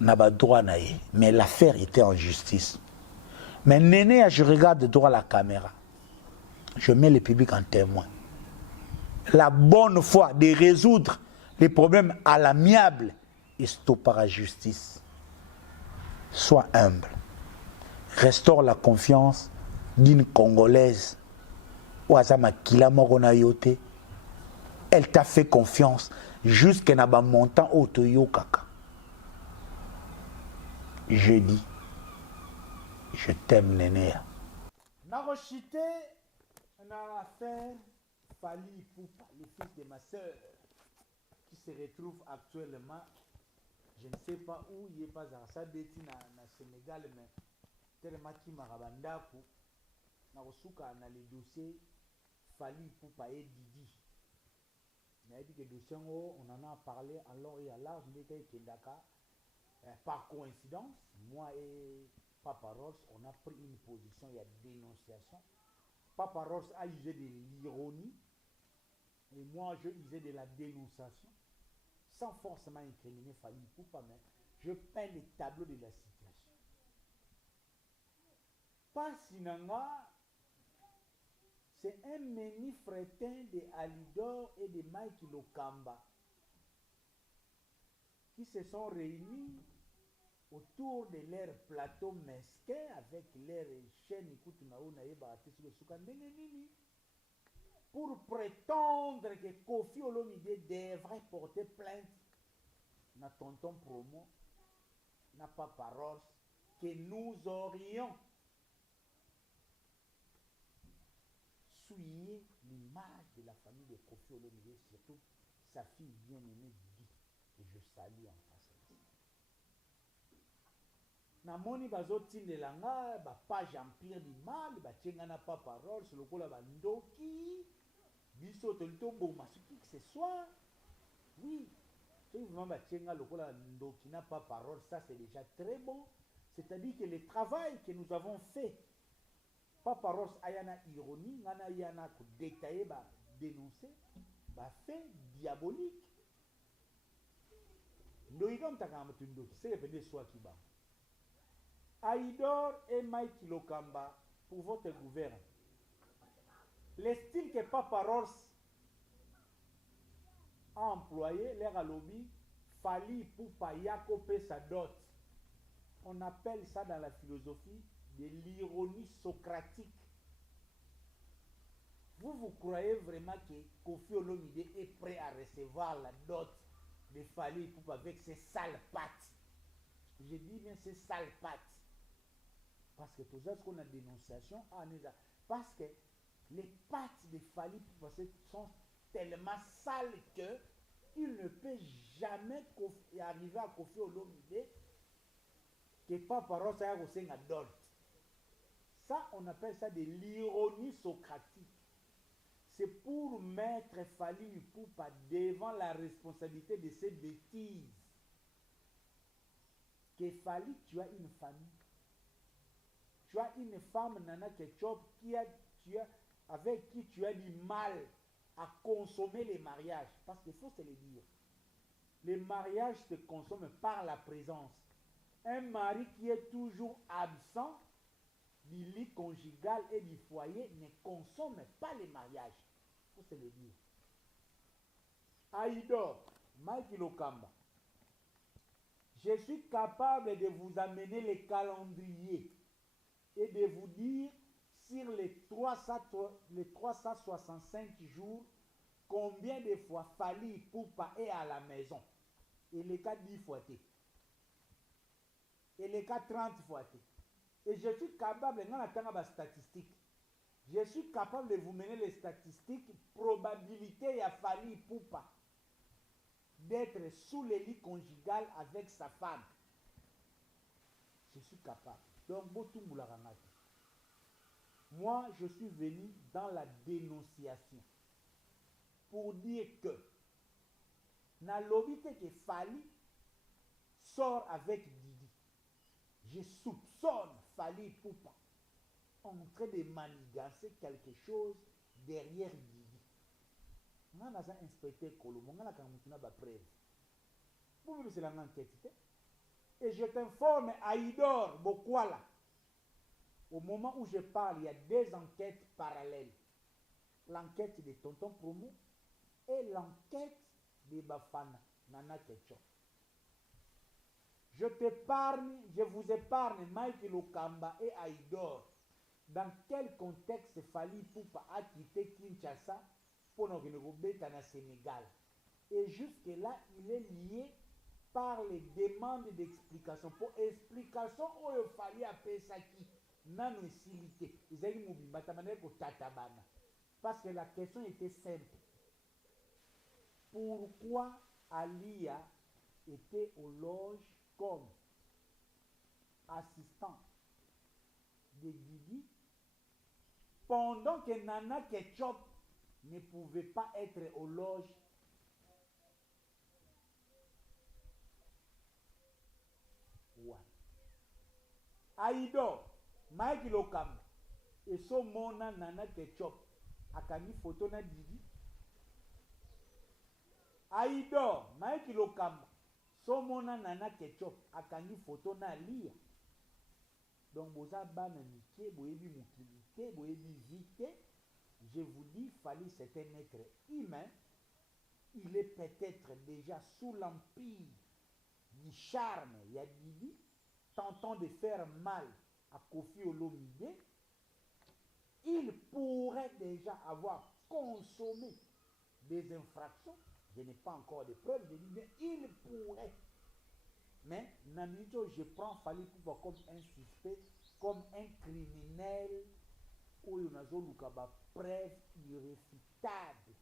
Mais l'affaire était en justice. Mais Néné, je regarde droit la caméra. Je mets le public en témoin. La bonne foi de résoudre les problèmes à l'amiable est stoppée par la justice. Sois humble. Restaure la confiance d'une Congolaise. Elle t'a fait confiance jusqu'à un montant autoyo kaka. Je dis, je t'aime, Néné. On a affaire Fally Ipupa, le fils de ma soeur, qui se retrouve actuellement, je ne sais pas où, il n'est pas à Sabeti, na Sénégal, mais tellement qu'il m'a rabandaku, na le dossier Fally Ipupa et Didi. Il a dit que le dossier, on en a parlé à long et à large, il était Kendaka. Par coïncidence, moi et Papa Ross, on a pris une position, il y a dénonciation. Papa Ross a usé de l'ironie et moi je usais de la dénonciation sans forcément incriminer Fally Ipupa, mais je peins les tableaux de la situation. Pas Sinanga, c'est un menu fretin de Alidor et de Mike Lokamba qui se sont réunis autour de leur plateau mesquin avec leur chaîne pour prétendre que Kofi Olomide devrait porter plainte na tonton promo na Papa Ross que nous aurions souillé l'image de la famille de Kofi Olomide, surtout sa fille bien-aimée Didi, que je salue en face. Namoni bazotinela nga ba page empire du mal batenga na Papa Ross lokola bandoki biso tolitombo ce qui que ce soit. Oui, si vraiment batenga lokola ndoki na Papa Ross, ça c'est déjà très bon. C'est-à-dire que le travail que nous avons fait, Papa Ross ayana ironie, ngana yana ko détailler ba dénoncer ba fait diabolique. Ndoki comme takama tundoki, c'est le soit qui ba. Aïdor et Mike Lokamba pour votre gouvernement. Le style que Papa Ross a employé, l'air à lobby, Fally Ipupa Yakope sa dot. On appelle ça dans la philosophie de l'ironie socratique. Vous croyez vraiment que Kofi Olomide est prêt à recevoir la dot de Fally Ipupa avec ses sales pattes? Je dis bien ces sales pattes. Parce que tout ça, ce qu'on a dénonciation, parce que les pattes de Fally Ipupa sont tellement sales que il ne peut jamais arriver à Kofi Olomide que Papa Ross a reçu un dot. Ça, on appelle ça de l'ironie socratique. C'est pour mettre Fally Ipupa devant la responsabilité de ses bêtises. Que Fally, tu as une famille. Tu as une femme, Nana Ketchup, avec qui tu as du mal à consommer les mariages. Parce qu'il faut se le dire. Les mariages se consomment par la présence. Un mari qui est toujours absent du lit conjugal et du foyer ne consomme pas les mariages. Il faut se le dire. Aïdor, Mike Lokamba, je suis capable de vous amener les calendriers et de vous dire sur les 365 jours combien de fois Fally Ipupa est à la maison. Et les cas 10 fois. Et les cas 30 fois. Et je suis capable, je suis capable de vous mener les statistiques, probabilité à Fally Ipupa d'être sous le lit conjugal avec sa femme. Je suis capable. Donc, moi, je suis venu dans la dénonciation pour dire que na lobité que Fally sort avec Didi. Je soupçonne Fally Ipupa en train de manigancer quelque chose derrière Didi. On a un inspecteur Colombo, on a une preuve. Vous voulez c'est l'enquête. Et je t'informe, Aïdor Bokwala, au moment où je parle, il y a deux enquêtes parallèles. L'enquête de Tonton Promo et l'enquête de Bafana, Nana Ketchup. Je vous épargne Mike Lokamba et Aïdor. Dans quel contexte Fally Ipupa a quitté Kinshasa pour nous remettre au Sénégal? Et jusque-là, il est lié par les demandes d'explication. Pour explication, il fallait appeler ça qui n'a pas de silité. Ils ont dit que tatabana. Parce que la question était simple. Pourquoi Alia était aux loges comme assistant de Didi pendant que Nana Ketchup ne pouvait pas être aux loges? Ouais. Aïdo, Mike Lokam, et so mona Nana Ketchup, akani photo na Didi. Aïdo, Mike Lokam, so mona Nana Ketchup, akani photo na Lia. Donc, boza bana nike, boyebi mukilite, boyebi vite. Je vous dis, Fally, c'est un être humain. Il est peut-être déjà sous l'empire du charme Yadidi, tentant de faire mal à Kofi Olomide. Il pourrait déjà avoir consommé des infractions. Je n'ai pas encore de preuves, je dis bien, il pourrait. Mais, Namito, je prends Fally Poupa comme un suspect, comme un criminel, où il y a une preuve irréfutable.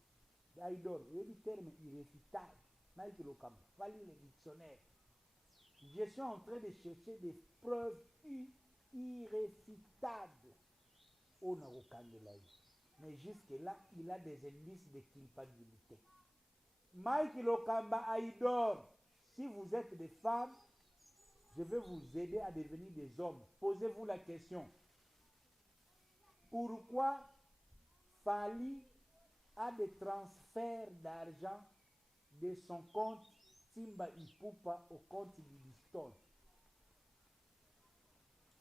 D'ailleurs, il y a le terme irréfutable. Mike Lokam, Fally le dictionnaire. Je suis en train de chercher des preuves irréfutables au Narokandelaï. Mais jusque-là, il a des indices de culpabilité. Mike Lokamba Aïdor, si vous êtes des femmes, je vais vous aider à devenir des hommes. Posez-vous la question. Pourquoi Fally a des transferts d'argent de son compte Timba Ipupa au compte du Liston?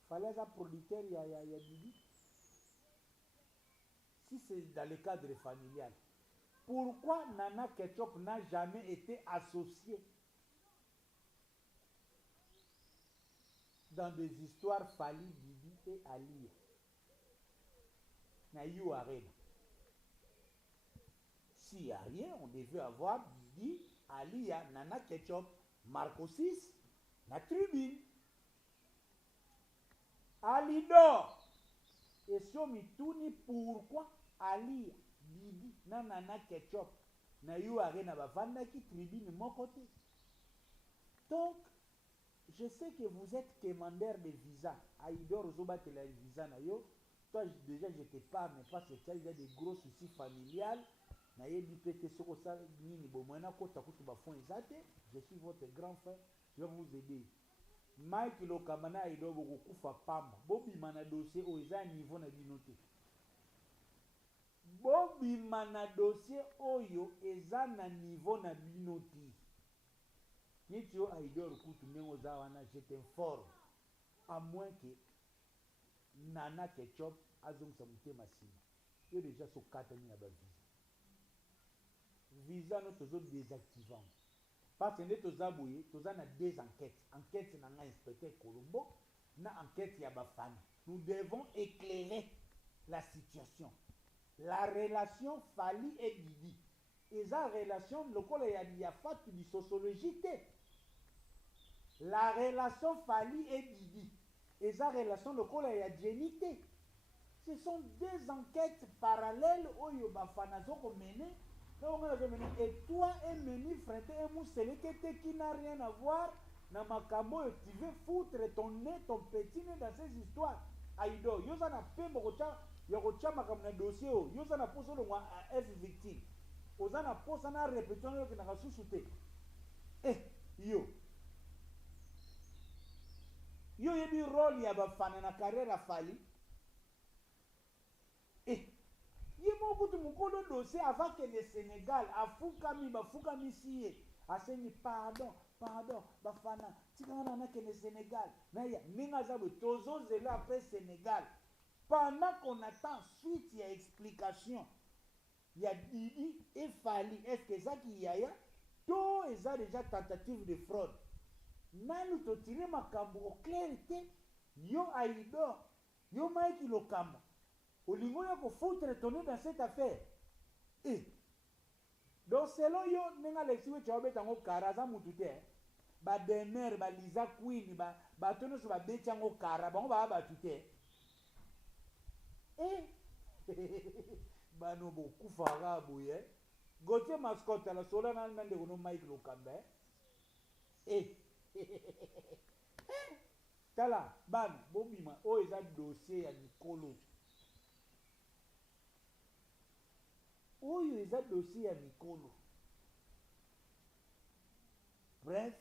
Fally a un producteur, il y a Didi. Si c'est dans le cadre familial, pourquoi Nana Ketchup n'a jamais été associée dans des histoires Fally, Didi et Alia? Naïou Arena. S'il n'y a rien, on devait avoir Didi, Alia, Nana Ketchup, Marco 6, la tribune. Alidor. Et si on me tourne, pourquoi Alia, Didi, Nana Ketchup, Naïou Arena, Bavanda qui tribune de mon côté? Donc, je sais que vous êtes commandeur de visa. Aïdor Zoba te la visa na yo. Toi, déjà, je te parle, mais parce que il y a des gros soucis familiales. Je suis votre grand frère, je vais vous aider. Mike Lokamana Aïdor Bokufa Pamba. Bobby Mana dossier au niveau na binoté. Bobby Mana dossier oyo eza na niveau na binoté. Nitio Aïdor Koutou Mengozawana, je t'informe. À moins que Nana Ketchup azong samute masina. Yo déjà so 4 ans na ba visa. Visa no tozo désactivant. Parce que nous avons deux enquêtes. Enquête na inspecteur Colombo, na enquête ya Bafana. Nous devons éclairer la situation. La relation Fally et Didi. Et la relation, le col y a fait du sociologité. La relation Fally et Didi. Et la relation, le col y a génité. Ce sont deux enquêtes parallèles où il y a Bafana zoko mené. Et toi, un menu frère, un mousselé qui n'a rien à voir, na makambo, tu veux foutre ton nez, ton petit nez dans ces histoires. Aïdo, yo ça n'a pas yokocha makambo na dossier, yo ça n'a pas solo moi F victime. Oza na posa na répétition yo na kasusuté. Yo yebi rôle ya bafana na carrière Fally. Il m'a dit que le dossier avant que le Sénégal a foukami siye a seni pardon bafana tikana na que le Sénégal na ya minga za tozo zela après Sénégal pendant qu'on attend suite il y a explication il y a Didi et Fally est-ce que ça qui y a tout est déjà tentative de fraude nanu to tirer makambo au clarté yo Aïdor yo Mike Lokamba Olingo ya ko foutre tonner dans cette affaire. Donc selon yo nenga lexiwe chaobe tango karaza mutute. Ba demer ba Liza Queen ba tono so ba bechango kara ba ba tute. bano bokufa rabuye Gauthier mascotte la sola na mende kono Mike Lokambe tala ban bobima o eza dossier ya mikolo oyo eza dossier ya mikolo. Bref,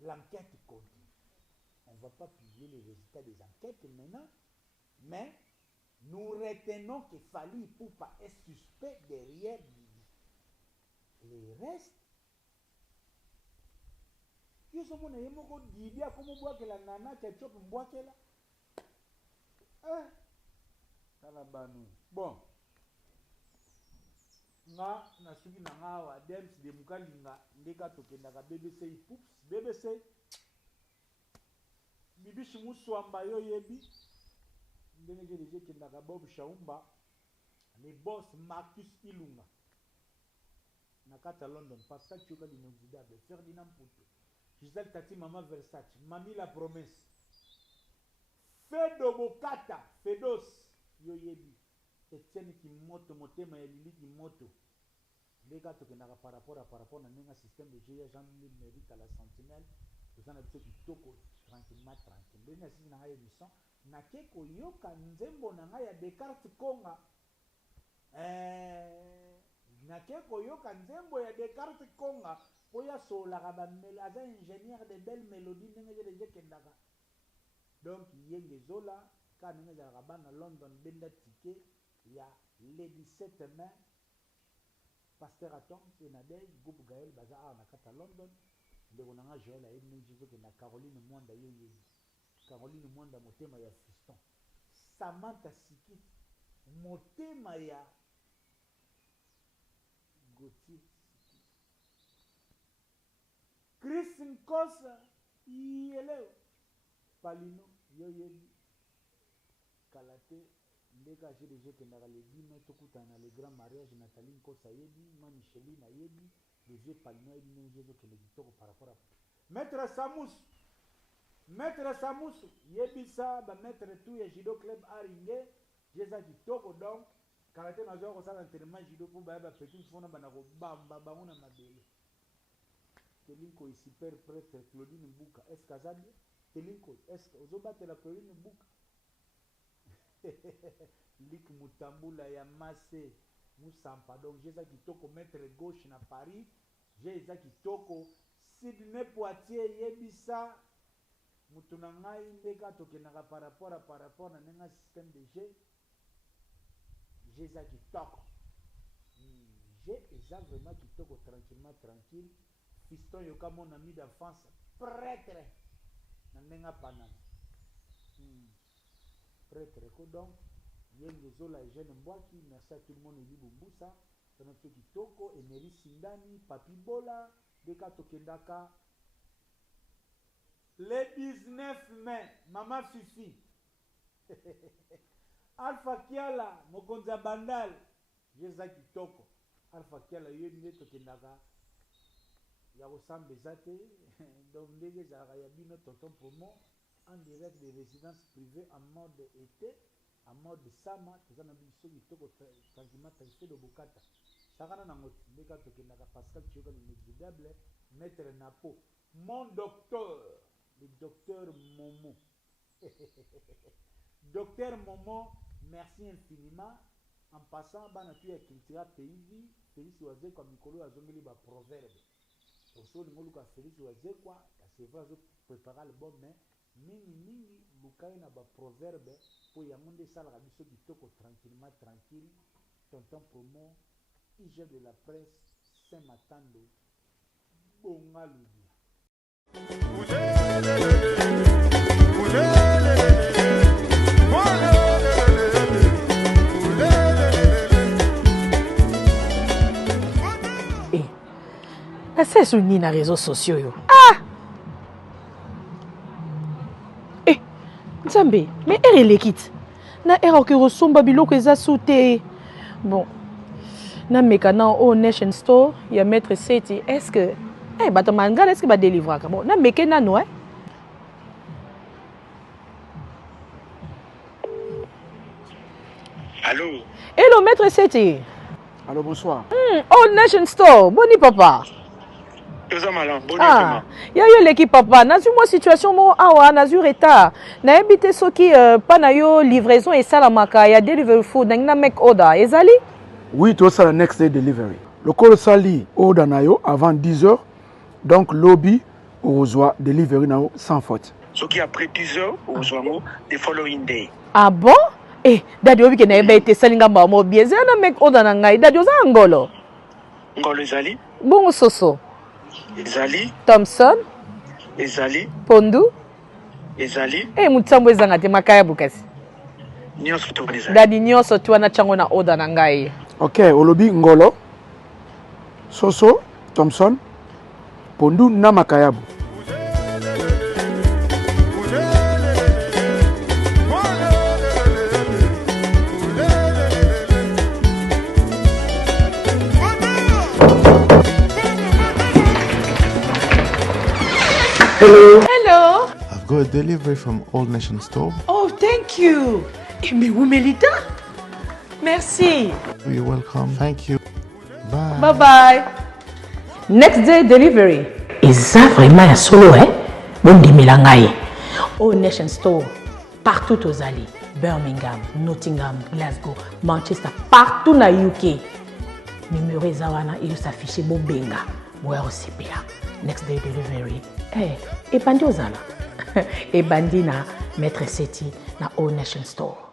l'enquête continue. On ne va pas publier les résultats des enquêtes maintenant, mais nous retenons que Fally Ipupa est suspect derrière Didi. Les restes, yo somo na yemo ko Didi akomo bwa ke la nana ketchup mbwa ke la. Tala banu. Bon. Nga nasuki na nga wa Dems de Mukalinga ndeka tokendaka BBC Ipups BBC bibishi muswamba yo yebi ndenge deje kendaka Bob Shaumba le boss Marcus Ilunga nakata London Pascal Choka l'inoubliable Ferdinand Pouto Gisèle Tati Mama Versace Mami la promesse Fedo Bokata Fedos yo yebi Etienne Kimoto Motema ya Lili Kimoto ndeka tokendaka par rapport na nenga système de GIA Jean-Louis Mérite à la Sentinelle tout na biso kitoko tranquillement ndenge sisi na émission na keko yoka nzembo na nga ya Descartes Konga na keko yoka nzembo ya Descartes Konga po ya solaka bamela aza ingénieur de belle mélodie ndenge je kendaka donc yenge zola ka ndenge ezalaka bana London benda ticket ya le 17 mai Pasteur Atom et Nadège groupe Gaël baza na kata London ndeko na nga Joël ayebi ndenge jizoke na Caroline Mwanda yo yebi Caroline Mwanda motema ya fiston Samantha Siki motema ya Gauthier Chris Nkosa yeleo Palino yo yebi Kalate ndeka GDG kendaka le 10 mai tokutana le grand mariage Nathalie Nkosa yebi ma Micheline yebi le vieux Palino yebi ndenge ezokende kitoko par rapport à Maître Samus yebisa ba maître tout ya judo club Aringe jeza kitoko donc Kalate nazo ko sala entraînement judo pour ba petit fona bana ko bamba bango na mabele Telinko est super prêtre Claudine Mbuka est-ce Kazadi Telinko est-ce ozobatela Claudine Mbuka Lik Mutambula ya Masse Musampa donc jeza kitoko maître gauche na Paris jeza kitoko Sydney Poitiers yebisa mutuna ngai ndeka tokenaka par rapport na nenga système de jeu jeza kitoko jeu eza vraiment kitoko tranquille fiston yoka mon ami d'enfance prêtre na nenga panama prêtre ko donc yenge zola jeune mbwaki merci à tout le monde Eli Bumbusa tono kitoko Emery Sindani Papi Bola deka tokendaka le 19 mai Mama Fifi Alpha Kiala mokonzi ya Bandal jeza kitoko Alpha Kiala yo nde tokendaka ya kosamba eza te donc ndenge ezalaka ya bino tonton promo en direct de résidence privée en mode été en mode sama toza na biso kitoko tranquillement taxé de Bokata sakana nango ndeka tokendaka Pascal Chioka l'inoubliable maître Napo mon docteur le docteur Momo docteur Momo merci infiniment en passant bana tu ya culture pays Félix Wazekwa mikolo azongeli ba proverbe oso lingoluka Félix Wazekwa c'est vrai zo préparer l'album mais mingi bukai na ba proverbe po ya monde sala biso kitoko tranquille tonton promo IG de la presse Saint-Matando Bongaludia Asa suni na réseaux sociaux yo. Nzambe, mais elle est l'équite. Na era que resomba biloko eza souté. Bon. Na mekana au Nation Store, ya maître Seti. Est-ce que bato manga est-ce que ba délivrer ka bon. Na mekena no Allô. Hello, maître Seti. Alors bonsoir. Old Nation Store. Boni, papa. Ah, il y a eu l'équipe, papa. Dans une situation, moi, dans un état. Na habité ce qui pas na yo livraison et ça la maka. Il y a delivery food. N'a make order. Ezali? Oui, tout ça, le next day delivery. Le call sali order na yo avant 10h. Donc, lobby, on reçoit delivery na yo sans faute. Ce qui après 10h, on reçoit the following day. Ah bon? Eh, dadi obi ke na ebe ite salinga mba mo bien. Zana make order na ngai. Dadi oza ngolo. Ngolo ezali. Bongo soso. Ezali. Thompson. Ezali. Pondu. Ezali. Eh, mutambo ezanga te makaya bukasi. Nyonso to ezali. Dadi nyonso tu wana chango na order na ngai. Ok, olobi ngolo, soso, Thompson, pondu na makayabu. Hello. Hello. I've got a delivery from Old Nation Store. Oh, thank you. Eh, mais où Melita? Merci. You're welcome. Thank you. Bye. Bye bye. Next day delivery. Is ça vraiment un solo, hein? Bon dimilangai. Old Nation Store. Partout aux alliés. Birmingham, Nottingham, Glasgow, Manchester, partout na UK. Numéro Zawana, il s'affiche bon benga. Moi aussi pia. Next day delivery. Eh, et bandi ozala. Et bandi na Maître Seti na Old Nation Store.